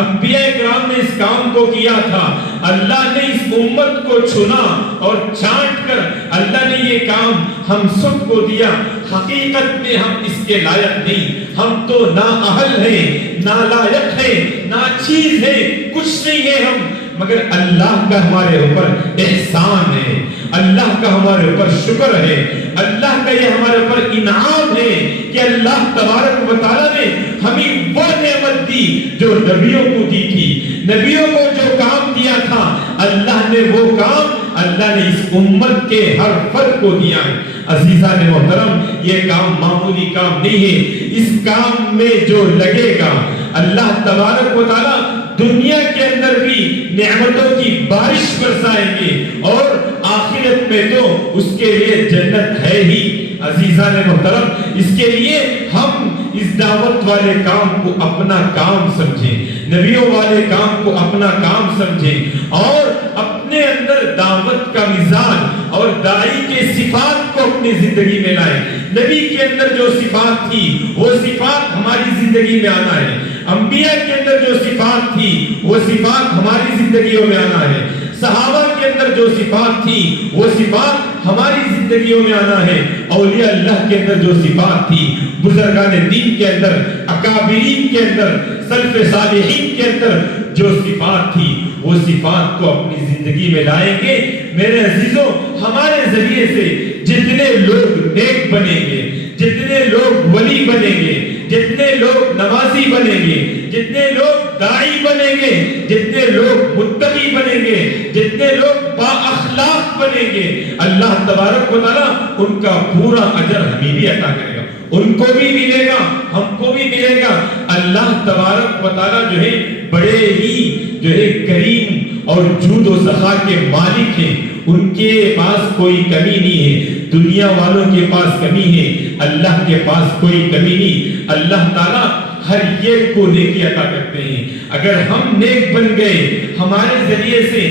انبیاء کرام نے اس کام کو کیا تھا، اللہ نے اس امت کو چنا اور چھانٹ کر اللہ نے یہ کام ہم سب کو دیا۔ حقیقت میں ہم اس کے لائق نہیں، ہم تو نااہل ہیں، نالائق ہیں، ناچیز ہیں، کچھ نہیں ہے ہم، مگر اللہ کا ہمارے اوپر احسان ہے، اللہ کا ہمارے اوپر شکر ہے، اللہ کا یہ ہمارے اوپر انعام ہے کہ اللہ تبارک و تعالی نے ہمیں وہ نعمت دی جو نبیوں کو دی تھی۔ نبیوں کو جو کام دیا تھا اللہ نے وہ کام اللہ نے اس امت کے ہر فرد کو دیا ہے۔ عزیزان محترم، یہ کام معمولی کام نہیں ہے، اس کام میں جو لگے گا اللہ تبارک و تعالی دنیا کے اندر بھی نعمتوں کی بارش برسائیں گے اور آخرت میں تو اس کے لیے جنت ہے ہی۔ عزیزان محترم، اس کے لیے ہم اس دعوت والے کام کو اپنا کام سمجھیں، نبیوں والے کام کو اپنا کام سمجھیں اور اپنے اندر دعوت کا مزاج اور داعی کے صفات کو اپنی زندگی میں لائیں۔ نبی کے اندر جو صفات تھی وہ صفات ہماری زندگی میں آنا ہے، انبیاء کے اندر جو صفات تھی وہ صفات ہماری زندگیوں میں آنا ہے، صحابہ کے اندر جو صفات تھی وہ صفات ہماری زندگیوں میں آنا ہے، اولیاء اللہ کے اندر جو صفات تھی، بزرگان دین کے اندر، اکابرین کے اندر، سلف صالحین کے اندر جو صفات تھی وہ صفات کو اپنی زندگی میں لائیں گے۔ میرے عزیزوں، ہمارے ذریعے سے جتنے لوگ نیک بنیں گے، جتنے لوگ ولی بنیں گے، جتنے لوگ نمازی بنیں گے، جتنے لوگ داعی بنیں گے، جتنے لوگ متقی بنیں گے، جتنے لوگ با اخلاق بنیں گے، اللہ تبارک و تعالیٰ ان کا پورا اجر ہمیں بھی عطا کرے گا، ان کو بھی ملے گا، ہم کو بھی ملے گا۔ اللہ تبارک و تعالیٰ جو ہے بڑے ہی جو ہے کریم اور جود و سخا کے مالک ہیں، ان کے پاس کوئی کمی نہیں ہے، دنیا والوں کے پاس کمی ہے، اللہ کے پاس کوئی کمی نہیں۔ اللہ تعالیٰ ہر ایک کو نیکی عطا کرتے ہیں۔ اگر ہم نیک بن گئے، ہمارے ذریعے سے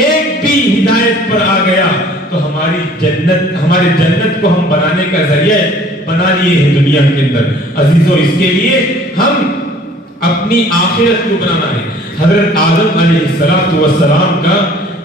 ایک بھی ہدایت پر آ گیا تو ہماری جنت، ہمارے جنت کو ہم بنانے کا ذریعہ بنا لیے ہیں دنیا کے اندر۔ عزیزوں، اس کے لیے ہم اپنی آخرت کو بنانا ہے۔ حضرت آدم علیہ السلام کا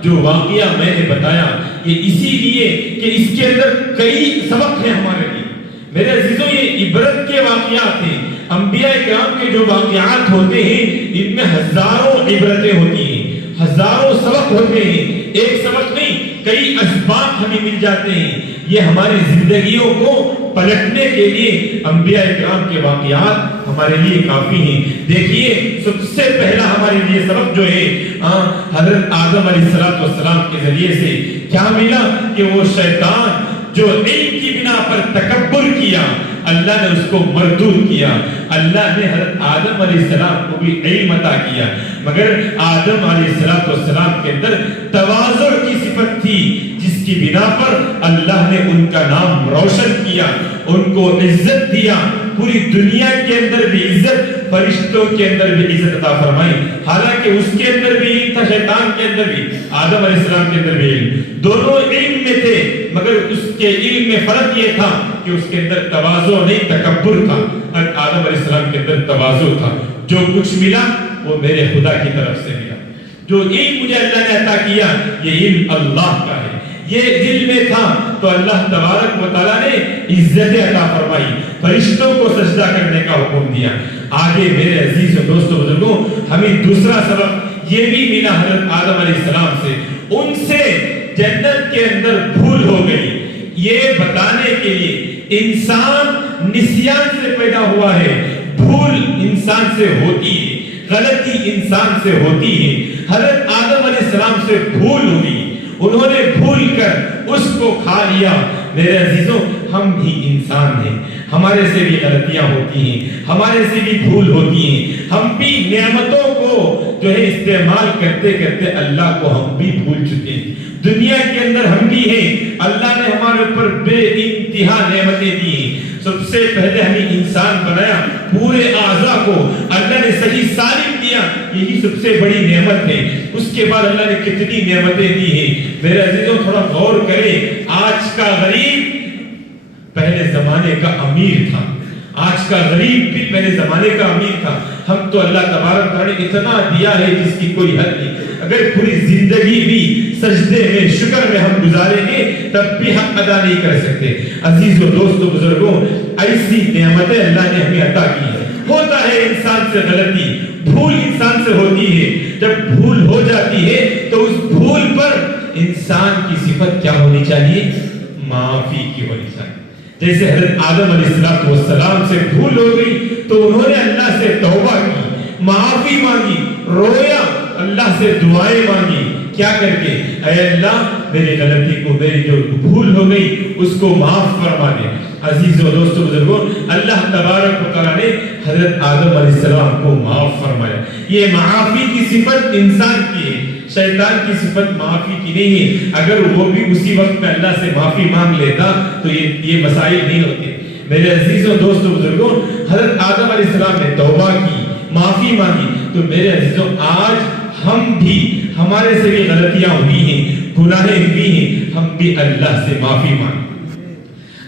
جو واقعہ میں نے بتایا، یہ اسی لیے کہ اس کے اندر کئی سبق ہیں ہمارے لیے۔ میرے عزیزوں، یہ عبرت کے واقعات ہیں۔ انبیاء کرام کے جو واقعات ہوتے ہیں ان میں ہزاروں عبرتیں ہوتی ہیں، ہزاروں سبق ہوتے ہیں، ایک سبق نہیں، کئی اسباق ہمیں مل جاتے ہیں۔ یہ ہماری زندگیوں کو پلٹنے کے لیے انبیاء کرام کے واقعات ہمارے لیے کافی ہیں۔ دیکھیے، سب سے پہلا ہمارے لیے سبق جو ہے حضرت آدم علیہ السلام کے ذریعے سے کیا ملا کہ وہ شیطان جو علم کی بنا پر تکبر کیا، اللہ نے اس کو مردود کیا. اللہ نے حضرت آدم علیہ السلام کو بھی علم عطا کیا, مگر آدم علیہ السلام کے اندر تواضع کی صفت تھی, جس کی بنا پر اللہ نے ان کا نام روشن کیا, ان کو عزت دیا. پوری دنیا کے اندر بھی عزت, فرشتوں کے اندر بھی عزت عطا فرمائی. حالانکہ اس کے اندر بھی علم تھا, شیطان کے اندر بھی, آدم علیہ السلام کے اندر بھی علم, دونوں علم میں تھے, مگر اس کے علم میں فرق یہ تھا کہ اس کے اندر تواضع نہیں تکبر تھا, اور آدم علیہ السلام کے اندر تواضع تھا. جو کچھ ملا وہ میرے خدا کی طرف سے ملا. جو علم مجھے اللہ نے عطا کیا یہ علم اللہ کا ہے. یہ دل میں تھا تو اللہ تبارک و تعالیٰ نے عزت عطا فرمائی, فرشتوں کو سجدہ کرنے کا حکم دیا. آگے میرے عزیز و دوستو بزرگوں, ہمیں دوسرا سبق یہ بھی ملا حضرت آدم علیہ السلام سے. ان سے جنت کے اندر بھول ہو گئی, یہ بتانے کے لیے انسان نسیان سے پیدا ہوا ہے, بھول انسان سے ہوتی ہے, غلطی انسان سے ہوتی ہے. حضرت آدم علیہ السلام سے بھول ہوئی, انہوں نے بھول کر اس کو کھا لیا. میرے عزیزوں, ہم بھی انسان ہیں, ہمارے سے بھی غلطیاں ہوتی ہیں, ہمارے سے بھی بھول ہوتی ہیں. ہم بھی نعمتوں کو جو ہے استعمال کرتے کرتے اللہ کو ہم بھی بھول چکے ہیں. دنیا کے اندر ہم بھی ہیں, اللہ نے ہمارے اوپر بے انتہا نعمتیں دی ہیں. سب سے پہلے ہمیں انسان بنایا, پورے اعضاء کو اللہ نے صحیح سالم دیا, یہی سب سے بڑی نعمت ہے. اس کے بعد اللہ نے کتنی نعمتیں دی ہیں. میرے عزیزوں, تھوڑا غور کریں, آج کا غریب پہلے زمانے کا امیر تھا, آج کا غریب بھی پہلے زمانے کا امیر تھا. ہم تو اللہ تبارک تعالیٰ نے اتنا دیا ہے جس کی کوئی حد نہیں. اگر پوری زندگی بھی سجدے میں, شکر میں ہم گزاریں گے تب بھی ہم ادا نہیں کر سکتے. عزیز و دوستو بزرگوں, ایسی نعمتیں اللہ نے ہمیں عطا کی ہے. ہوتا ہے انسان سے غلطی, بھول انسان سے ہوتی ہے. جب بھول ہو جاتی ہے تو اس بھول پر انسان کی صفت کیا ہونی چاہیے؟ معافی کی ہونی چاہیے. جیسے حضرت آدم علیہ السلام سے بھول ہو گئی تو انہوں نے اللہ سے توبہ کی, معافی مانگی, رویا, اللہ سے دعائیں مانگی. کیا کر کے؟ اے اللہ, میری غلطی کو, میری جو بھول ہو گئی اس کو معاف فرما دے. عزیز و دوستو بزرگوں, اللہ تبارک و تعالیٰ نے حضرت آدم علیہ السلام کو معاف فرمایا. یہ معافی کی صفت انسان کی ہے, شیطان کی صفت معافی کی نہیں ہے. اگر وہ بھی اسی وقت میں اللہ سے معافی مانگ لیتا تو یہ مسائل نہیں ہوتے. میرے عزیز و دوستو بزرگوں, حضرت آدم علیہ السلام نے توبہ کی, معافی مانگی. تو میرے عزیزوں, آج ہم بھی, ہمارے سے بھی غلطیاں ہوئی ہیں, گناہیں ہوئی ہیں, ہم بھی اللہ سے معافی مانگیں.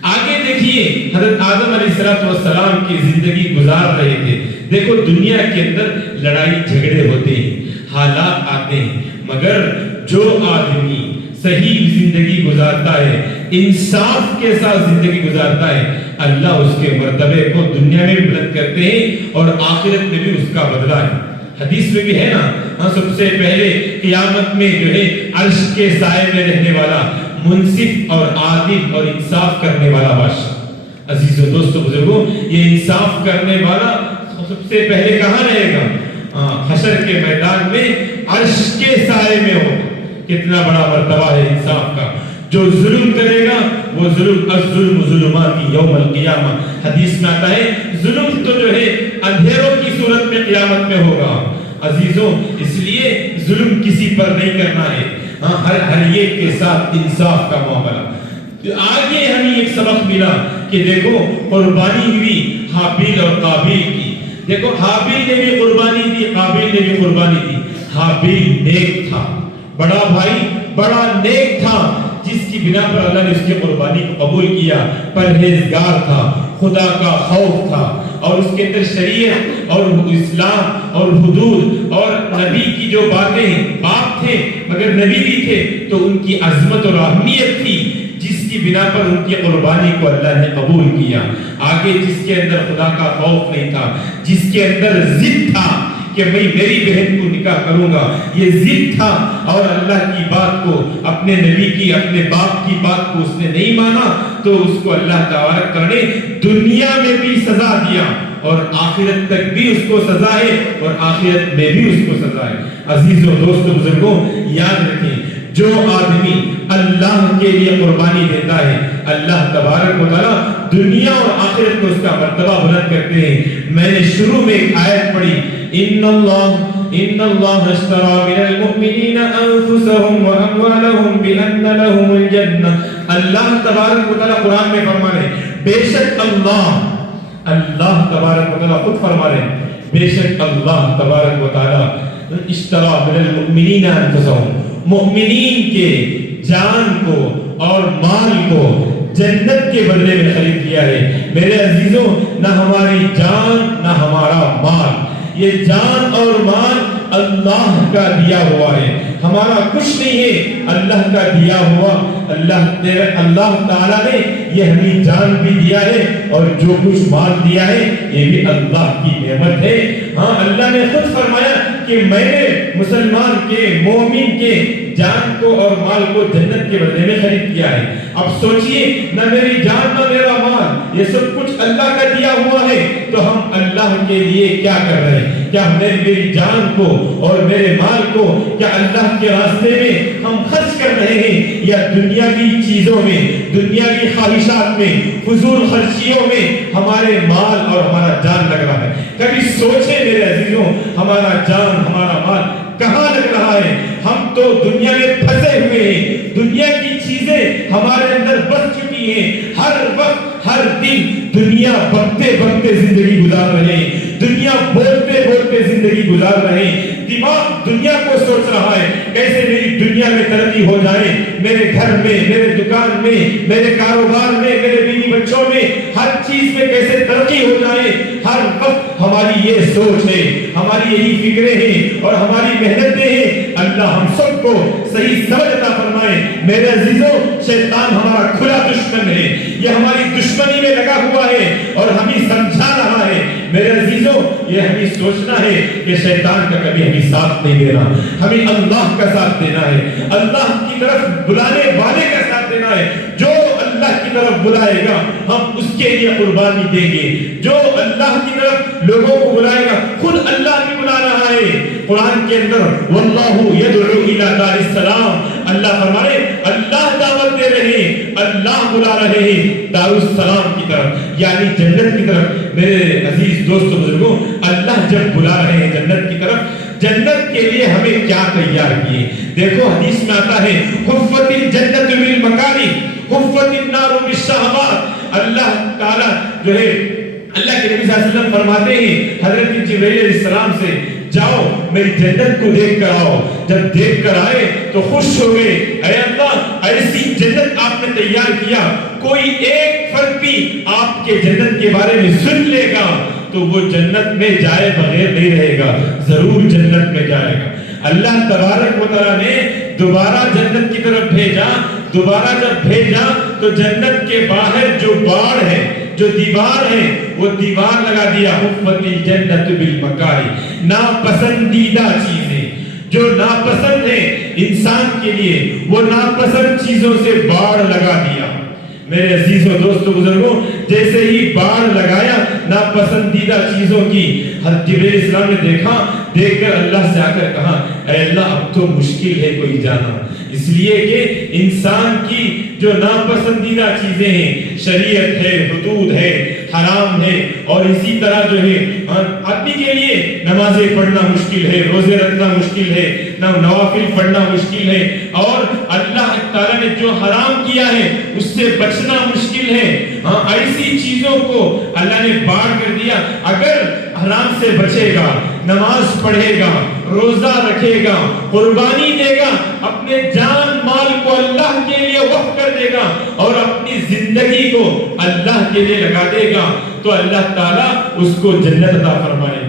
آگے دیکھیے, حضرت آدم علیہ السلام کی زندگی گزار رہے تھے. دیکھو, دنیا کے اندر لڑائی جھگڑے ہوتے ہیں, حالات آتے ہیں, مگر جو آدمی صحیح زندگی گزارتا ہے, انصاف کے ساتھ زندگی گزارتا ہے, اللہ اس کے مرتبے کو دنیا میں بھی بلند کرتے ہیں اور آخرت میں بھی اس کا بدلہ ہے. حدیث میں بھی ہے نا, سب سے پہلے قیامت میں جو ہے عرش کے سائے میں رہنے والا منصف اور عادل اور انصاف کرنے والا بادشاہ. عزیز و دوستو بزرگوں, یہ انصاف کرنے والا سب سے پہلے کہاں رہے گا؟ حشر کے میدان میں عرش کے سائے میں ہوگا. کتنا بڑا مرتبہ ہے انصاف کا. جو ظلم کرے گا وہ ظلم, الظلم ظلمات یوم القیامہ, حدیث میں آتا ہے ظلم تو جو ہے اندھیروں کی صورت میں قیامت میں ہوگا. عزیزوں, اس لیے ظلم کسی پر نہیں کرنا ہے, ہر ایک کے ساتھ انصاف کا معاملہ. آگے ہمیں ایک سبق ملا کہ دیکھو, قربانی ہوئی حابیل اور قابیل کی. دیکھو, حابیل نے بھی قربانی دی, قابیل نے بھی قربانی دی. حابیل نیک تھا, بڑا بھائی بڑا نیک تھا, جس کی بنا پر اللہ نے اس کی قربانی کو قبول کیا. پرہیزگار تھا, خدا کا خوف تھا, اور اس کے اندر شریعت اور اسلام اور حدود اور نبی کی جو باتیں, باپ تھے مگر نبی بھی تھے, تو ان کی عظمت اور اہمیت تھی, جس کی بنا پر ان کی قربانی کو اللہ نے قبول کیا. آگے جس کے اندر خدا کا خوف نہیں تھا, جس کے اندر ضد تھا کہ میں میری بہن کو نکاح کروں گا, یہ ضد تھا, اور اللہ کی بات کو, اپنے نبی کی, اپنے باپ کی بات کو اس نے نہیں مانا, تو اس کو اللہ تبارک نے دنیا میں بھی سزا دیا اور آخرت تک بھی اس کو سزا ہے, اور آخرت میں بھی اس کو سزا ہے. عزیزوں, دوستوں, بزرگوں, یاد رکھیں, جو آدمی اللہ کے لیے قربانی دیتا ہے، اللہ تبارک و تعالیٰ دنیا اور آخرت میں اس کا مرتبہ بلند کرتے ہیں۔ میں نے شروع میں ایک آیت پڑھی، ان اللہ اشترى من المؤمنین انفسهم واموالهم بان لهم الجنہ۔ اللہ تبارک و تعالیٰ قرآن میں فرما رہے ہیں، بے شک اللہ تبارک و تعالیٰ خود فرما رہے ہیں، بے شک اللہ تبارک و تعالیٰ اشترى من المؤمنین انفسهم، مؤمنین کے جان کو اور مال کو جنت کے بدلے میں خرید کیا ہے۔ میرے عزیزوں، نہ ہماری جان نہ ہمارا مال، یہ جان اور مال اللہ کا دیا ہوا ہے، ہمارا کچھ نہیں ہے، اللہ کا دیا ہوا۔ اللہ تعالیٰ نے یہ ہمیں جان بھی دیا ہے اور جو کچھ مال دیا ہے یہ بھی اللہ کی نعمت ہے۔ ہاں، اللہ نے خود فرمایا کہ میں نے مسلمان کے، مومن کے جان کو اور مال کو جنت کے بدلے میں خرید کیا ہے۔ اب سوچئے، نہ میری جان نہ میرا مال، یہ سب کچھ اللہ کا دیا ہوا ہے، تو ہم اللہ کے لیے کیا کر رہے ہیں؟ کیا میری جان کو اور میرے مال کو کیا اللہ کے راستے میں ہم خرچ کر رہے ہیں، یا دنیاوی چیزوں میں، دنیاوی خواہشات میں، فضول خرچیوں میں ہمارے مال اور ہمارا جان لگ رہا ہے؟ کبھی سوچیں میرے عزیزوں، ہمارا جان ہمارا مال کہاں لگ رہا ہے؟ ہم تو دنیا میں پھنسے ہوئے ہیں، دنیا کی چیزیں ہمارے اندر بس چکی ہیں، ہر وقت ہر دن دنیا بکتے بکتے زندگی گزار رہے ہیں، دنیا بولتے بولتے زندگی گزار رہے ہیں۔ دماغ دنیا کو سوچ رہا ہے کیسے میری دنیا میں ترقی ہو جائے، میرے گھر میں، میرے دکان میں، میرے کاروبار میں، میرے بیوی بچوں میں، ہر چیز میں کیسے ترقی ہو جائے۔ ہر وقت ہماری یہ سوچ ہے، ہماری یہی فکریں ہیں اور ہماری محنتیں ہیں۔ اللہ ہم سب کو صحیح سمجھ عطا فرمائے۔ میرے عزیزوں، شیطان ہمارا کھلا دشمن ہے، یہ ہماری دشمنی میں لگا ہوا ہے اور ہمیں سمجھا رہا ہے۔ میرے عزیزوں، یہ ہمیں سوچنا ہے کہ شیطان کا کبھی ہمیں ساتھ نہیں دینا، ہمیں اللہ کا ساتھ دینا ہے، اللہ کی طرف بلانے والے کا ساتھ دینا ہے۔ جو اللہ کی طرف بلائے گا ہم اس کے لیے قربانی دیں گے، جو اللہ کی طرف لوگوں کو بلائے گا، خود اللہ بھی بلا رہا ہے قرآن کے اندر، واللہ یدعو الی دار السلام۔ اللہ فرمائے، اللہ دعوت دے رہے ہیں، اللہ بلا رہے ہیں دار السلام کی طرف، یعنی جنت کی طرف۔ میرے عزیز دوستو بزرگوں، اللہ جب بلا رہے ہیں جنت کی طرف، جنت کے لیے ہمیں کیا تیار کیے؟ دیکھو حدیث میں آتا ہے، حفت الجنت بالمکاری حفت النار بالشہوات۔ اللہ تعالیٰ جو ہے، اللہ کے نبی صلی اللہ علیہ وسلم فرماتے ہیں حضرت جبرائیل علیہ السلام سے، جاؤ میری جنت کو دیکھ کر آؤ۔ جب دیکھ کر آئے تو خوش ہو گئے، اے اللہ ایسی جنت آپ نے تیار کیا، کوئی ایک فرد بھی آپ کے جنت کے بارے میں سن لے گا تو وہ جنت میں جائے بغیر نہیں رہے گا، ضرور جنت میں جائے گا۔ اللہ تبارک و تعالیٰ نے دوبارہ جنت کی طرف بھیجا، دوبارہ جب بھیجا تو جنت کے باہر جو باڑ ہے، جو دیوار ہے، وہ دیوار لگا دیا، حفت الجنت بالمکاری، ناپسندیدہ چیزیں جو ناپسند ہے انسان کے لیے، وہ ناپسند چیزوں سے باڑ لگا دیا۔ میرے عزیزوں دوستو بزرگوں، جیسے ہی باڑ لگایا ناپسندیدہ چیزوں کی، حضرت جبرائیل علیہ السلام نے دیکھ کر اللہ سے آ کر کہا، اے اللہ اب تو مشکل ہے کوئی جانا، اس لیے کہ انسان کی جو ناپسندیدہ چیزیں ہیں، شریعت ہے، حدود ہے، حرام ہے، اور اسی طرح جو ہے آدمی کے لیے نمازیں پڑھنا مشکل ہے، روزے رکھنا مشکل ہے، نوافل پڑھنا مشکل ہے، اور اللہ تعالیٰ نے جو حرام کیا ہے اس سے بچنا مشکل ہے۔ ایسی چیزوں کو اللہ نے باڑ کر دیا۔ اگر حرام سے بچے گا، نماز پڑھے گا، روزہ رکھے گا، قربانی دے گا، اپنے جان مال کو اللہ کے لیے وقف کر دے گا اور اپنی زندگی کو اللہ کے لیے لگا دے گا، تو اللہ تعالیٰ اس کو جنت عطا فرمائے۔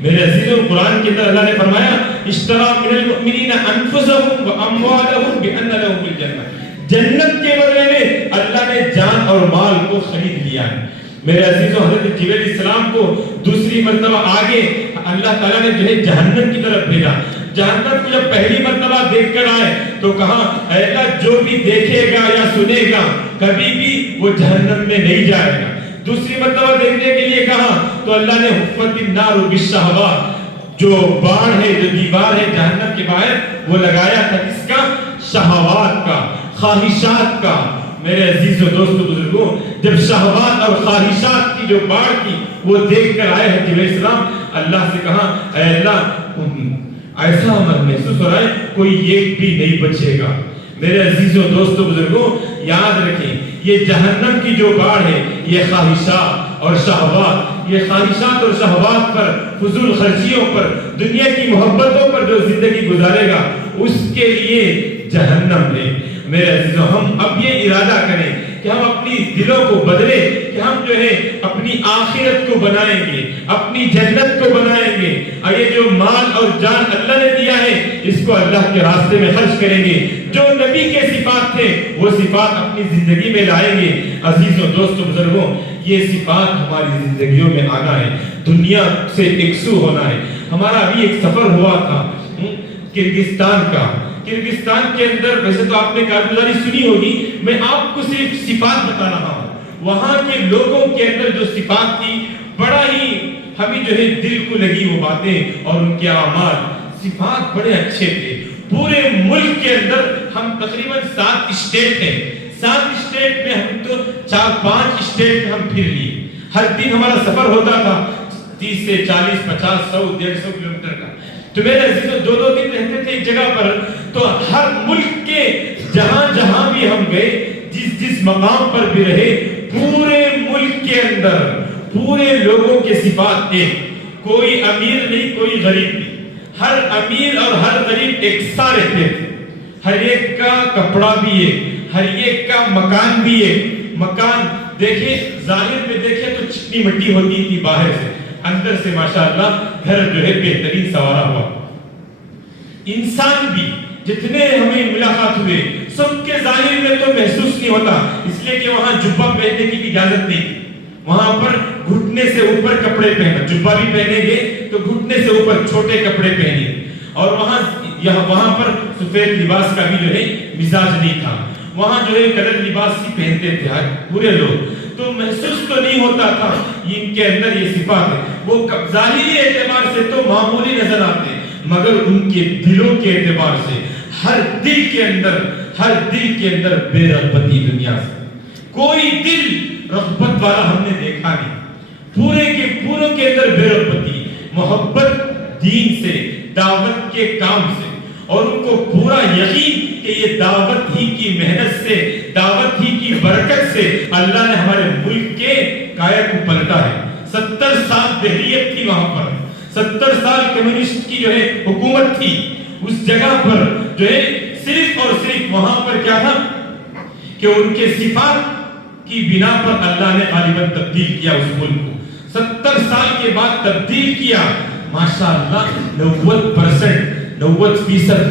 میرے عزیزوں، قرآن کے اندر اللہ نے فرمایا، اشترى من المؤمنین انفسهم واموالهم بان لهم الجنہ، جنت کے بدلے میں اللہ نے جان اور مال کو خرید لیا ہے۔ میرے عزیزوں، حضرت جبرائیل علیہ السلام کو دوسری مرتبہ آگے اللہ تعالیٰ نے جو ہے جہنم کی طرف بھیجا۔ جہنم کو جب پہلی مرتبہ دیکھ کر آئے تو کہا، اے اللہ جو بھی دیکھے گا یا سنے گا کبھی بھی وہ جہنم میں نہیں جائے گا۔ دوسری مرتبہ دیکھنے کے لیے کہا تو اللہ نے حفت النار بالشہوات، جو باڑ ہے، جو دیوار ہے جہنم کے باہر، وہ لگایا تھا کس کا؟ شہوات کا، خواہشات کا. میرے عزیز و دوستو بزرگوں، جب شہوات اور خواہشات کی جو باڑ تھی وہ دیکھ کر آئے ہیں علیہ السلام، اللہ سے کہا اے اللہ ایسا محسوس ہو رہا ہے کوئی ایک بھی نہیں بچے گا. میرے عزیز و دوستو بزرگوں، یاد رکھیں یہ جہنم کی جو باڑ ہے یہ خواہشات اور شہوات، یہ خواہشات اور شہوات پر، فضول خرچیوں پر، دنیا کی محبتوں پر جو زندگی گزارے گا اس کے لیے جہنم ہے. میرے عزیزوں، ہم اب یہ ارادہ کریں کہ ہم اپنی دلوں کو بدلیں کہ ہم جو ہے اپنی آخرت کو بنائیں گے، اپنی جنت کو بنائیں گے، اور یہ جو مال اور جان اللہ نے دیا ہے اس کو اللہ کے راستے میں خرچ کریں گے. جو نبی کے صفات تھے وہ صفات اپنی زندگی میں لائیں گے. عزیزوں، دوستوں، بزرگوں، یہ صفات ہماری زندگیوں میں آنا ہے، دنیا سے یکسو ہونا ہے. ہمارا ابھی ایک سفر ہوا تھا کرگزستان کا. کرگزستان کے اندر ویسے تو آپ نے کارگزاری سنی ہوگی، میں آپ کو صرف صفات بتا رہا ہوں. وہاں کے لوگوں کے اندر جو صفات تھی بڑا ہی ہمیں جو ہے دل کو لگی وہ باتیں، اور ان کے اعمال صفات بڑے اچھے تھے. پورے ملک کے اندر ہم تقریباً 7 اسٹیٹ ہیں، 7 اسٹیٹ میں ہم تو 4-5 اسٹیٹ میں ہم پھر لیے. ہر دن ہمارا سفر ہوتا تھا 30 سے 40 50 100 150 کلومیٹر کا. تو میرے عزیزوں 2-2 دن رہتے تھے ایک جگہ پر. تو ہر ملک کے جہاں جہاں بھی ہم گئے، جس مقام پر بھی رہے، پورے ملک کے اندر پورے لوگوں کے صفات ایک. کوئی امیر نہیں، کوئی غریب نہیں. ہر امیر اور ہر غریب ایک سا رہتے تھے. ہر ایک کا کپڑا بھی ایک، ہر ایک کا مکان بھی ایک. مکان دیکھیں، ظاہر میں دیکھیں تو چکنی مٹی ہوتی تھی باہر سے، اندر سے ماشاءاللہ گھر جو ہے بہترین سوارا ہوا. انسان بھی جتنے ہمیں ملاقات ہوئے سب کے ظاہر میں تو محسوس نہیں ہوتا، اس لیے کہ وہاں جبہ پہننے کی بھی اجازت نہیں. وہاں پر گھٹنے سے اوپر کپڑے پہنا، جبہ بھی پہنیں گے تو گھٹنے سے اوپر چھوٹے کپڑے پہنے. اور وہاں پر سفید لباس کا بھی جو ہے مزاج نہیں تھا. وہاں جو ہے کلر لباس ہی پہنتے تھے پورے لوگ. تو محسوس تو نہیں ہوتا تھا ان کے اندر یہ صفات ہے. وہ ظاہری اعتبار سے تو معمولی نظر آتے، مگر ان کے دلوں کے اعتبار سے ہر دل کے اندر بے رغبتی دنیا سے. کوئی دل رغبت والا ہم نے دیکھا نہیں. پورے کے پوروں کے اندر بے رغبتی، محبت دین سے، دعوت کے کام سے، اور ان کو پورا یقین کہ یہ دعوت ہی کی محنت سے، دعوت ہی کی برکت سے اللہ نے ہمارے ملک کے کایا کو پلٹا ہے. 70 سال دہریت تھی وہاں پر، 70 سال کمیونسٹ کی جو ہے حکومت تھی. اس جگہ پر جو ہے صرف اور صرف وہاں پر کیا تھا کہ ان کے صفات کی بنا پر اللہ نے غالباً تبدیل کیا اس ملک کو. 70 سال کے بعد تبدیل کیا. ماشاءاللہ 90%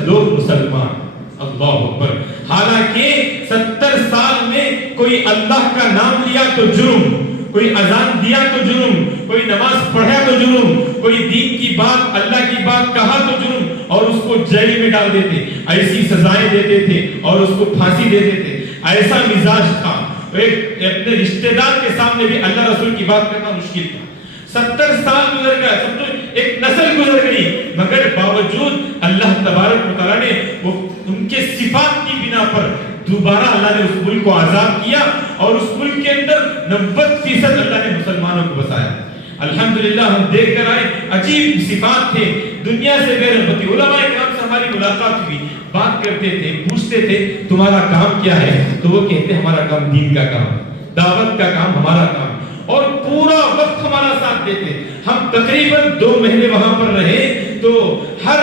لوگ مسلمان. اللہ اکبر. حالانکہ 70 سال میں کوئی اللہ کا نام لیا تو جرم، کوئی اذان دیا تو جرم، کوئی نماز پڑھا تو جرم، کوئی دین کی بات، اللہ کی بات کہا تو جرم، اور اس کو جیل میں ڈال دیتے، ایسی سزائیں دیتے تھے اور اس کو پھانسی دیتے تھے. ایسا مزاج تھا. ایک اپنے رشتہ دار کے سامنے بھی اللہ رسول کی بات کرنا مشکل تھا. 70 سال گزر گئے، سب تو ایک نسل گزر گئی، مگر باوجود اللہ تبارک و تعالیٰ نے وہ ان کے صفات کی بنا پر دوبارہ اللہ نے اس ملک کو آزاد کیا، اور اس ملک کے اندر 90% اللہ نے مسلمانوں کو بسایا. الحمدللہ ہم دیکھ کر آئے عجیب صفات تھے. دنیا سے بے رغبتی. علماء کرام سے ہماری ملاقات ہوئی، بات کرتے تھے، پوچھتے تھے تمہارا کام کیا ہے؟ تو وہ کہتے ہمارا کام دین کا کام، دعوت کا کام ہمارا کام، اور پورا وقت ہمارا ساتھ دیتے. ہم تقریباً 2 مہینے وہاں پر رہے تو ہر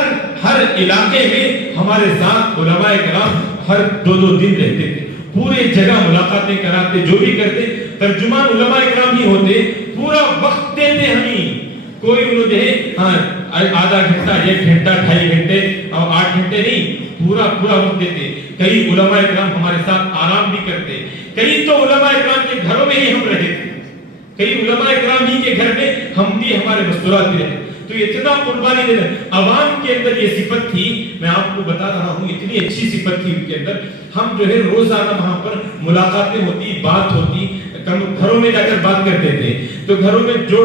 علاقے میں ہمارے ساتھ علماء کرام ہر 2 دن رہتے تھے. پورے جگہ ملاقاتیں کراتے، جو بھی کرتے ترجمان علماء کرام ہی ہوتے. پورا وقت دیتے ہمیں. کوئی انہوں نے آدھا گھنٹہ، 1 گھنٹہ، 2.5 گھنٹے اور 8 گھنٹے نہیں، پورا وقت دیتے. کئی علماء کرام ہمارے ساتھ آرام بھی کرتے. کئی تو علماء کرام کے گھروں میں ہی ہم رہے تھے. کئی علماء کرام ہی کے گھر میں ہم بھی، ہمارے مستورات بھی رہے. تو اتنا قربانی دینا. عوام کے اندر یہ صفت تھی، میں آپ کو بتا رہا ہوں، اتنی اچھی صفت تھی ان کے اندر. ہم جو ہے روزانہ وہاں پر ملاقاتیں ہوتی، بات ہوتی، گھروں میں جا کر بات کرتے تھے. تو گھروں میں جو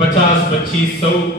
50, 25, 100,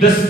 10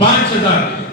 5000।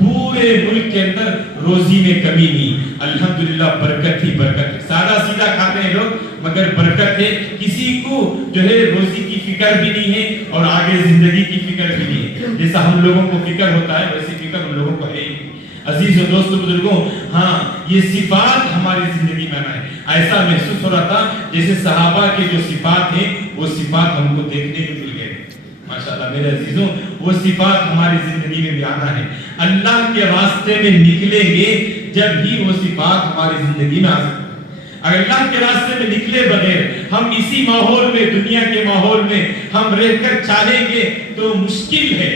پورے ملک کے اندر روزی میں کمی نہیں، الحمدللہ برکت ہی برکت ہے۔ سادہ سیدھا کھاتے ہیں لوگ مگر برکت ہے، کسی کو جو ہے روزی کی فکر بھی نہیں ہے اور آگے زندگی کی فکر بھی نہیں ہے۔ جیسا ہم لوگوں کو فکر ہوتا ہے ویسی فکر ان لوگوں کو ہے ہی نہیں۔ عزیز و دوست بزرگوں، ہاں یہ صفات ہماری زندگی میں آئے، ایسا محسوس ہو رہا تھا جیسے صحابہ کے جو صفات ہیں وہ صفات ہم کو دیکھنے کو مل گئے۔ ماشاءاللہ میرے عزیزوں، وہ صفات ہماری زندگی میں بھی آنا ہے۔ اللہ کے راستے میں نکلیں گے جب ہی وہ صفات ہماری زندگی میں آ سکتی۔ اگر اللہ کے راستے میں نکلے بغیر ہم اسی ماحول میں، دنیا کے ماحول میں ہم رہ کر چاہیں گے تو مشکل ہے۔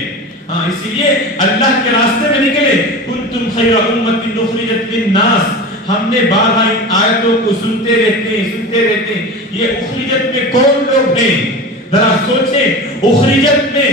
ہاں اسی لیے اللہ کے راستے میں نکلے، کنتم خیر امۃ اخرجت للناس، ہم نے بارہا ان آیتوں کو سنتے رہتے ہیں۔ یہ اخرجت میں کون لوگ ہیں؟ ذرا سوچیں، اخرجت میں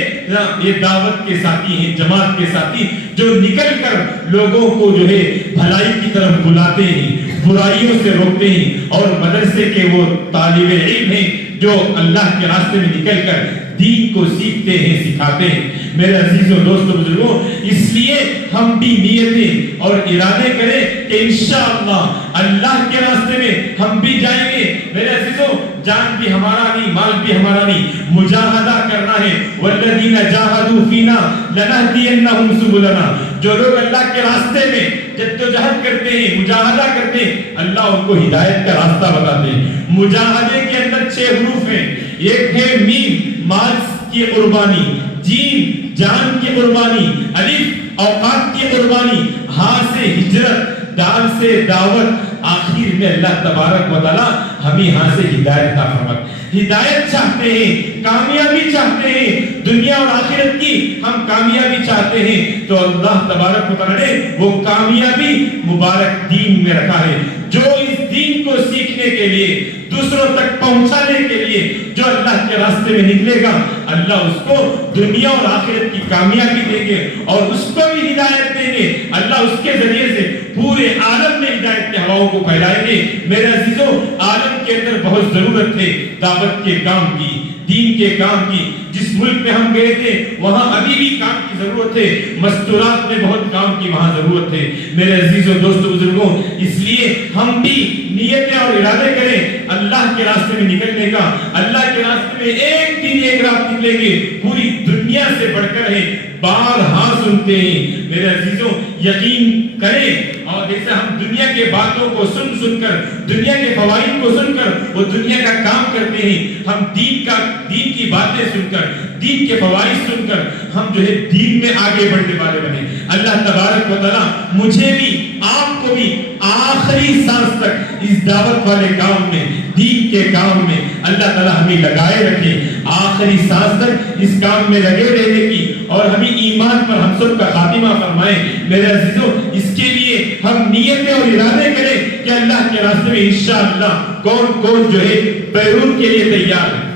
یہ دعوت کے ساتھی ہیں، جماعت کے ساتھی جو نکل کر لوگوں کو جو ہے بھلائی کی طرف بلاتے ہیں، برائیوں سے روکتے ہیں، اور مدرسے کے وہ طالب علم ہیں جو اللہ کے راستے میں نکل کر دین کو سیکھتے ہیں، سکھاتے ہیں۔ میرے عزیزوں دوستوں بزرگوں، اس لیے ہم بھی نیتیں اور ارادے کریں کہ انشاءاللہ اللہ کے راستے میں ہم بھی جائیں گے۔ میرے عزیزوں، جان بھی ہمارا نہیں، مال بھی ہمارا نہیں، مجاہدہ کرنا ہے۔ والذین جاہدوا فینا لنہدینہم سبلنا، جو لوگ اللہ کے راستے میں جدوجہد کرتے ہیں، مجاہدہ کرتے ہیں، اللہ ان کو ہدایت کا راستہ بتاتے ہیں۔ مجاہدے کے اندر 6 حروف ہیں، ایک ہے میم مال کی قربانی، جیم جان کی قربانی، الف اوقات کی قربانی، ہاں سے ہجرت، دال سے دعوت، آخر میں اللہ تبارک و تعالی ہمیں یہاں سے ہدایت عطا فرمائے۔ ہدایت چاہتے ہیں، کامیابی چاہتے ہیں، دنیا اور آخرت کی ہم کامیابی چاہتے ہیں، تو اللہ تبارک و تعالی نے وہ کامیابی مبارک دین میں رکھا ہے۔ جو اس دین کو سیکھنے کے لیے، دوسروں تک پہنچانے کے لیے جو اللہ کے راستے میں نکلے گا، اللہ اس کو دنیا اور آخرت کی کامیابی دیں گے اور اس کو بھی ہدایت دیں گے۔ اللہ اس کے ذریعے سے پورے عالم میں ہدایت کے ہواؤں کو پھیلائیں گے۔ میرے عزیزوں، عالم کے اندر بہت ضرورت ہے دعوت کے کام کی، دین کے کام کی۔ جس ملک میں ہم گئے تھے وہاں ابھی بھی کام کی ضرورت ہے، مستورات میں بہت کام کی وہاں ضرورت ہے۔ میرے عزیزوں دوستوں بزرگوں، اس لیے ہم بھی نیتیں اور ارادے کریں اللہ کے راستے میں نکلنے کا۔ اللہ کے راستے میں ایک دن ایک رات نکلیں گے، پوری دنیا سے بڑھ کر ہے، بارہا سنتے ہیں۔ میرے عزیزوں یقین کریں، اور جیسے ہم دنیا کے باتوں کو سن کر، دنیا کے فوائد کو سن کر وہ دنیا کا کام کرتے ہیں، ہم دین کی باتیں سن کر، دین کے فوائد سن کر ہم جو ہے دین میں آگے بڑھنے والے بنے۔ اللہ تبارک و تعالی مجھے بھی آپ کو بھی آخری سانس تک اس دعوت والے کام میں، دین کے کام میں اللہ تعالی ہمیں لگائے رکھے، آخری سانس تک اس کام میں لگے رہنے کی، اور ہمیں ایمان پر ہم سب کا خاتمہ فرمائے۔ میرے عزیزوں، اس کے لیے ہم نیتیں اور ارادے کریں کہ اللہ کے راستے میں انشاءاللہ کون جو ہے بیرون کے لیے تیار ہے۔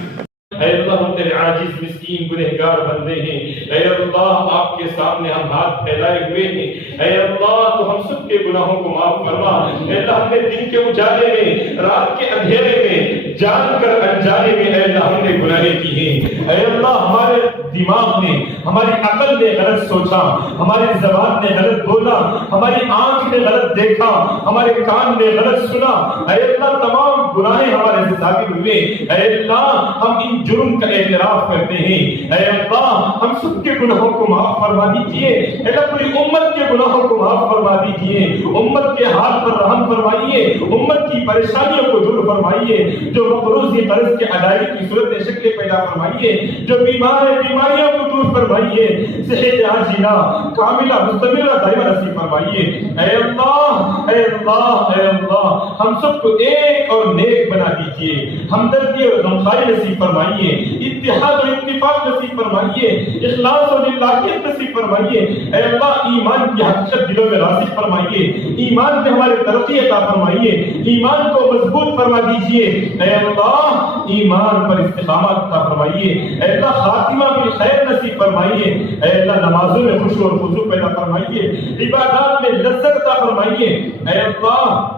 اے اللہ ہم تیرے عاجز مسکین گنہگار بندے ہیں، اے اللہ آپ کے سامنے ہم ہاتھ پھیلائے ہوئے ہیں، اے اللہ تو ہم سب کے گناہوں کو معاف فرما۔ اے اللہ ہم نے دن کے اجالے میں، رات کے اندھیرے میں، جان کر انجانے میں اے اللہ ہم نے گناہیں کی ہیں۔ اے اللہ ہمارے دماغ نے، ہماری عقل نے غلط سوچا، ہماری زبان نے غلط بولا، ہماری آنکھ نے غلط دیکھا، ہمارے کان نے غلط سنا، اے اللہ تمام گناہیں ہمارے سے ثابت ہوئے۔ اے اللہ ہم ان جرم کا اعتراف کرتے ہیں، اے اللہ ہم سب کے گناہوں کو معاف فرما دیجئے، اے اللہ پوری امت کے گناہوں کو معاف فرما دیجئے، امت کے حال پر رحم فرمائیے، امت کی پریشانیوں کو دور فرمائیے، جو مقروضی قرض کے ادائیگی کی صورت شکل پیدا فرمائیے، جو بیمار ہے بیماریوں کو دور فرمائیے، صحت عاجلہ کاملہ مستمرہ دائمہ نصیب فرمائیے۔ اے اللہ اے اللہ اے اللہ ہم سب کو ایک اور نیک بنا دیجئے، ہمدردی اور غمخواری نصیب فرمائیے، اتحاد اور اتفاق نصیب فرمائیے، اخلاص اور للہیت نصیب فرمائیے۔ اے اللہ ایمان کی حقیقت دلوں میں راسخ فرمائیے، ایمان میں ہمارے ترقی عطا فرمائیے، ایمان کو مضبوط فرما دیجئے۔ اے اللہ ایمان پر استقامت عطا فرمائیے، اے اللہ خاتمہ بھی خیر نصیب فرمائیے، اے اللہ نمازوں میں خشوع اور خضوع پیدا فرمائیے، عبادات میں لذت عطا فرمائیے۔ اے اللہ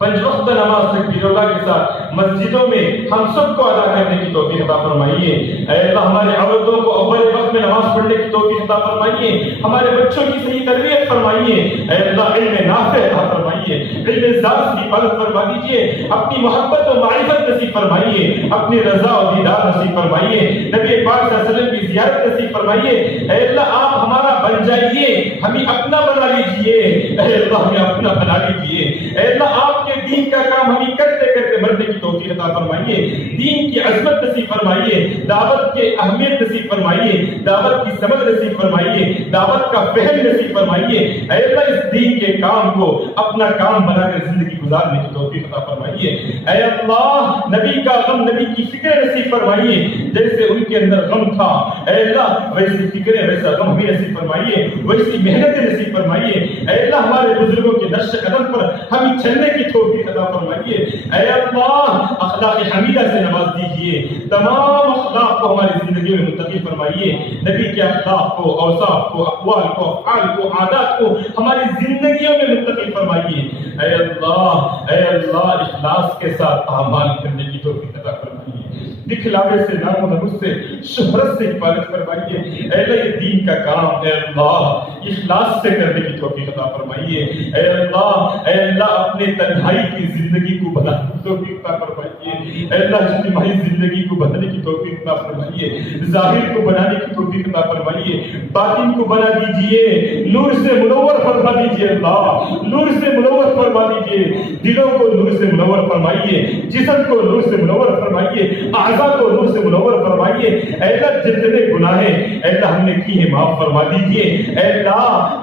5 وقت نماز تکبیر اللہ کے ساتھ مسجدوں میں ہم سب کو ادا کرنے کی توفیق عطا فرمائیے۔ اے اللہ ہمارے عورتوں کو اول وقت میں نماز پڑھنے کی توفیق عطا فرمائیے، ہمارے بچوں کی صحیح تربیت فرمائیے، اے اللہ علم نافع عطا فرمائیے، علم ذات کی حفاظت فرما دیجیے، اپنی محبت و معرفت نصیب فرمائیے، اپنی رضا و دیدار نصیب فرمائیے، نبی پاک صلی اللہ علیہ وسلم کی زیارت نصیب فرمائیے، اے اللہ آپ ہمارا بن جائیے، ہمیں اپنا بنا لیجیے، اے اللہ ہمیں اپنا بنا لیجیے، اے اللہ آپ کے دین کا کام ہمیں کرتے کرتے مرنے کی توفیق عطا فرمائیے، دین کی عظمت نصیب فرمائیے، دعوت کے اہمیت نصیب فرمائیے، دعوت کی سمجھ نصیب فرمائیے، دعوت کا فہم نصیب فرمائیے، اے اللہ اس دین کے کام کو اپنا کام بنا کر زندگی گزارنے کی توفیق عطا فرمائیے، اے اللہ نبی کا غم، نبی کی فکر نصیب فرمائیے، جیسے ان کے اندر غم تھا اے اللہ ویسی فکریں ویسا غم ہمیں نصیب فرمائیے، ویسی محنتیں نصیب فرمائیے، اے اللہ ہمارے بزرگوں کے نقش قدم پر ہمیں چلنے کی توفیق عطا فرمائیے، اے اللہ اخلاق حمیدہ سے نواز دیجیے، تمام اخلاق کو ہماری زندگی میں منتقل فرمائیے، نبی کے اخلاق کو، اوصاف کو، اقوال کو، افعال کو، عادات کو ہماری زندگیوں میں منتقل فرمائیے، اے اللہ اخلاص کے ساتھ اعمال کرنے کی توفیق عطا فرمائیے، دکھلاوے سے، نام و نمود سے، شہرت سے حفاظت فرمائیے، اے اللہ یہ دین کا کام اے اللہ اخلاص سے کرنے کی توفیق عطا فرمائیے، اے اللہ اپنے تنہائی کی زندگی کو بنانے کی توفیق عطا فرمائیے، اے اللہ اجتماعی زندگی کو بنانے کی توفیق عطا فرمائیے، ظاہر کو بنانے کی توفیق عطا فرمائیے، باطن کو بنا دیجئے، نور سے منور فرما دیجئے، اللہ نور سے منور فرما دیجئے، دلوں کو نور سے منور فرمائیے، جسم کو نور سے منور فرمائیے، اعضاء کو نور سے منور فرمائیے، اے اللہ جتنے گناہیں اے اللہ ہم نے کی ہیں معاف فرما دیجئے، اے اللہ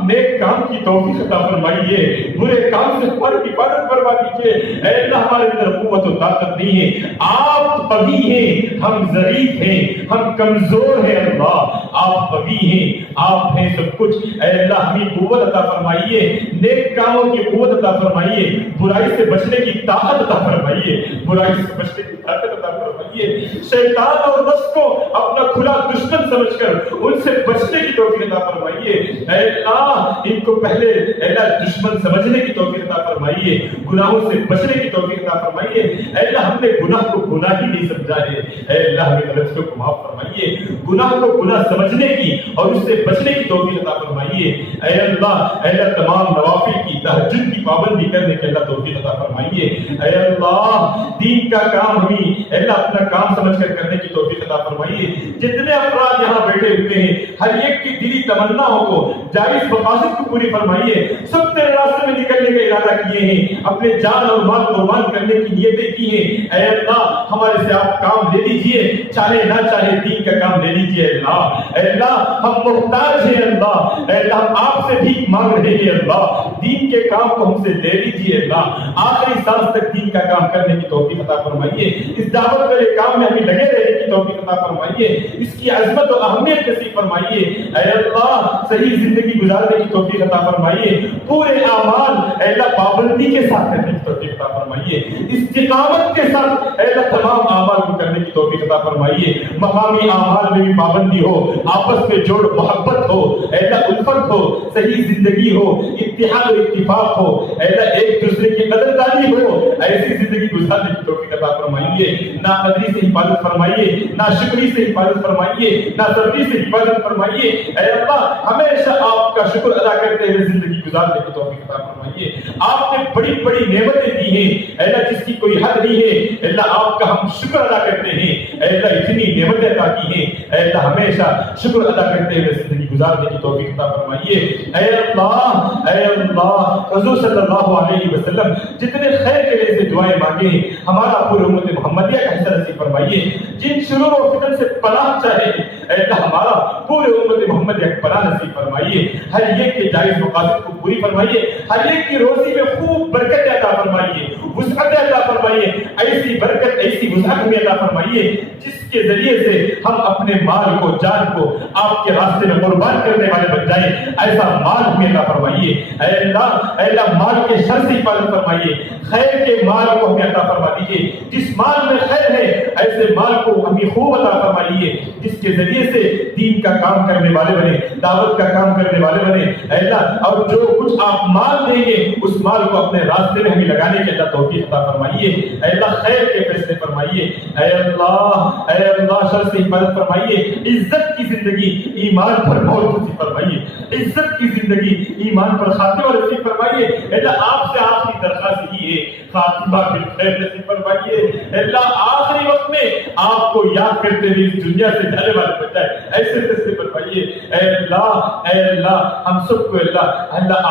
نیک کام کی توفیق عطا فرمائیے، برے کام سے ہماری حفاظت فرما دیجئے، اے اللہ ہمارے اندر قوت و طاقت نہیں ہے، آپ قوی ہیں، ہم ضعیف ہیں، ہم کمزور ہیں، اللہ آپ قوی ہیں، آپ ہیں سب کچھ، اے اللہ ہمیں قوت عطا فرمائیے، نیک کاموں کی قوت عطا فرمائیے، برائی سے بچنے کی طاقت عطا فرمائیے، برائی سے بچنے کی طاقت عطا فرمائیے، شیطان اور نفس کو اپنا کھلا دشمن سمجھ کر ان سے بچنے کی توفیق عطا فرمائیے، اے اللہ ان کو پہلے اے اللہ دشمن سمجھنے کی توفیق عطا فرمائیے، گناہوں سے بچنے کی توفیق عطا فرمائیے، اے اللہ ہم نے گناہ کو گناہ ہی نہیں سمجھا ہے، اے اللہ ہمیں غلطیوں کو معاف فرمائیے، گناہ کو گناہ سمجھنے کی اور اس سے بچنے کی توفیق عطا فرمائیے، اے اللہ تمام نوافل کی تہجد کی پابندی کرنے کی اللہ توفیق عطا فرمائیے، اے اللہ دین کا کام ہمیں اے اللہ اپنا کام سمجھ کر کرنے کی توفیق عطا فرمائیے، جتنے افراد یہاں بیٹھے ہوئے ہیں ہر ایک کی دلی تمناؤں کو، جائز مقاصد کو پوری فرمائیے، سب تیرے راستے میں نکلنے کا ارادہ کیے ہیں، اپنے جان اور مال قربان کرنے کی نیتیں کی ہیں، اے اللہ ہمارے سے آپ کام لے لیجئے، چاہے نہ چاہے دین کا کام لے لیجئے، اے اللہ ہم محتاج ہیں، اللہ اے اللہ ہم آپ سے بھی مانگ رہے ہیں، اللہ دین کے کام کو ہم سے لے لیجئے، اللہ آخری سانس تک دین کا کام کرنے کی توفیق عطا فرمائیے، اس دعوت والے کام میں ہمیں لگے رہنے کی توفیق عطا فرمائیے، اس کی عظمت و اہمیت نصیب فرمائیے، اے اللہ صحیح زندگی گزارنے کی توفیق عطا فرمائیے، پورے اعمال اے اللہ پابندی کے ساتھ کرنے کی توفیق عطا فرمائیے، استقامت کے ساتھ اے اللہ تمام اعمال کو کرنے کی توفیق عطا فرمائیے، مقامی اعمال میں بھی پابندی ہو، آپس میں جوڑ محبت ہو، اے اللہ الفت ہو، صحیح زندگی ہو، اتحاد و اتفاق ہو، اے اللہ ایک دوسرے کی قدردانی ہو، ایسی زندگی گزارنے کی توفیق عطا فرمائیے، نا قدری سے حفاظت فرمائیے، نا شکری سے حفاظت فرمائیے، نا صبری سے حفاظت فرمائیے، اے اللہ ہمیشہ آپ کا شکر ادا کرتے ہوئے زندگی گزارنے کی توفیق عطا فرمائیے، آپ نے بڑی بڑی نعمتیں دی ہیں، اے اللہ جس کی کوئی حد نہیں ہے، اے اللہ آپ کا ہم شکر ادا کرتے ہیں، اے اللہ اتنی نعمتیں عطا کی ہیں، اے اللہ ہمیشہ شکر ادا کرتے ہوئے زندگی گزارنے کی توفیق عطا فرمائیے، اے اللہ حضور صلی اللہ علیہ وسلم جتنے خیر کے لیے سے دعائیں مانگے ہیں، ہمارا پورے امت محمدیہ کا حصہ نصیب فرمائیے، جن شرور و فتن سے پناہ چاہے اے اللہ ہمارا پورے امت محمدیہ کی پناہ نصیب فرمائیے، ہر ایک کے جائز مقاصد کو پوری فرمائیے، ہر ایک کی روزی میں خوب برکت عطا فرمائیے، وسعت عطا فرمائیے، ایسی برکت ایسی وسعت میں عطا فرمائیے جس کے ذریعے سے ہم اپنے مال کو جان کو آپ کے راستے میں قربان کرنے والے بن جائیں، ایسا مال ہمیں عطا فرمائیے، اے اللہ مال کے شر سے حفاظت فرمائیے، خیر کے مال کو ہمیں عطا فرما دیجیے، جس مال میں خیر ہے ایسے مال کو ہمیں خوب عطا فرمائیے جس کے ذریعے ذریعے سے دین کا کام کرنے والے بنے، دعوت کا کام کرنے والے بنے اے اللہ، اور جو کچھ آپ مال دیں گے اس مال کو اپنے راستے میں ہمیں لگانے کے اللہ توفیق عطا فرمائیے اے اللہ، خیر کے فیصلے فرمائیے اے اللہ، شر سے حفاظت فرمائیے، عزت کی زندگی ایمان پر موت نصیب فرمائیے، عزت کی زندگی ایمان پر خاتمہ نصیب فرمائیے اے اللہ، آپ سے آخری درخواست یہ ہے خاتمہ بالخیر نصیب فرمائیے اے اللہ، آخری وقت میں آپ کو یاد کرتے ہوئے اس دنیا سے جانے والے بچائے ایسے فیصلے فرمائیے اے اللہ، ہم سب کو اللہ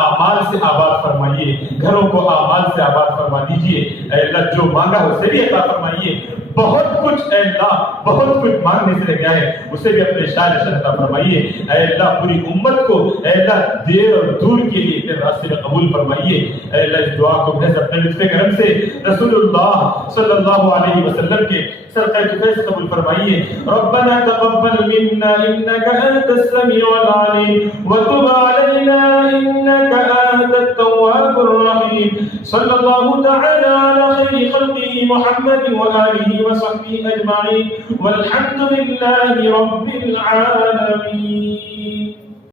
اعمال سے آباد فرمائیے، گھروں کو اعمال سے آباد فرما دیجیے اے اللہ، جو مانگا اسے بھی عطا فرمائیے، بہت کچھ اے اللہ، بہت کچھ مانگنے سے رہ گیا ہے اسے بھی اپنے شان عطا فرمائیے اے اللہ، پوری امت کو اے اللہ دیر اور دور کے لیے تیرے راستے میں قبول فرمائیے اے اللہ، اس دعا کو محض اپنے لطف کرم سے رسول اللہ صلی اللہ علیہ وسلم کے صدقہ فیض قبول فرمائیے۔ ربنا تقبل منا انك انت السميع العليم وتب علينا انك انت التواب الرحيم، صلى الله تعالى على خير خلقه محمد وآله وصحبه أجمعين، والحمد لله رب العالمين۔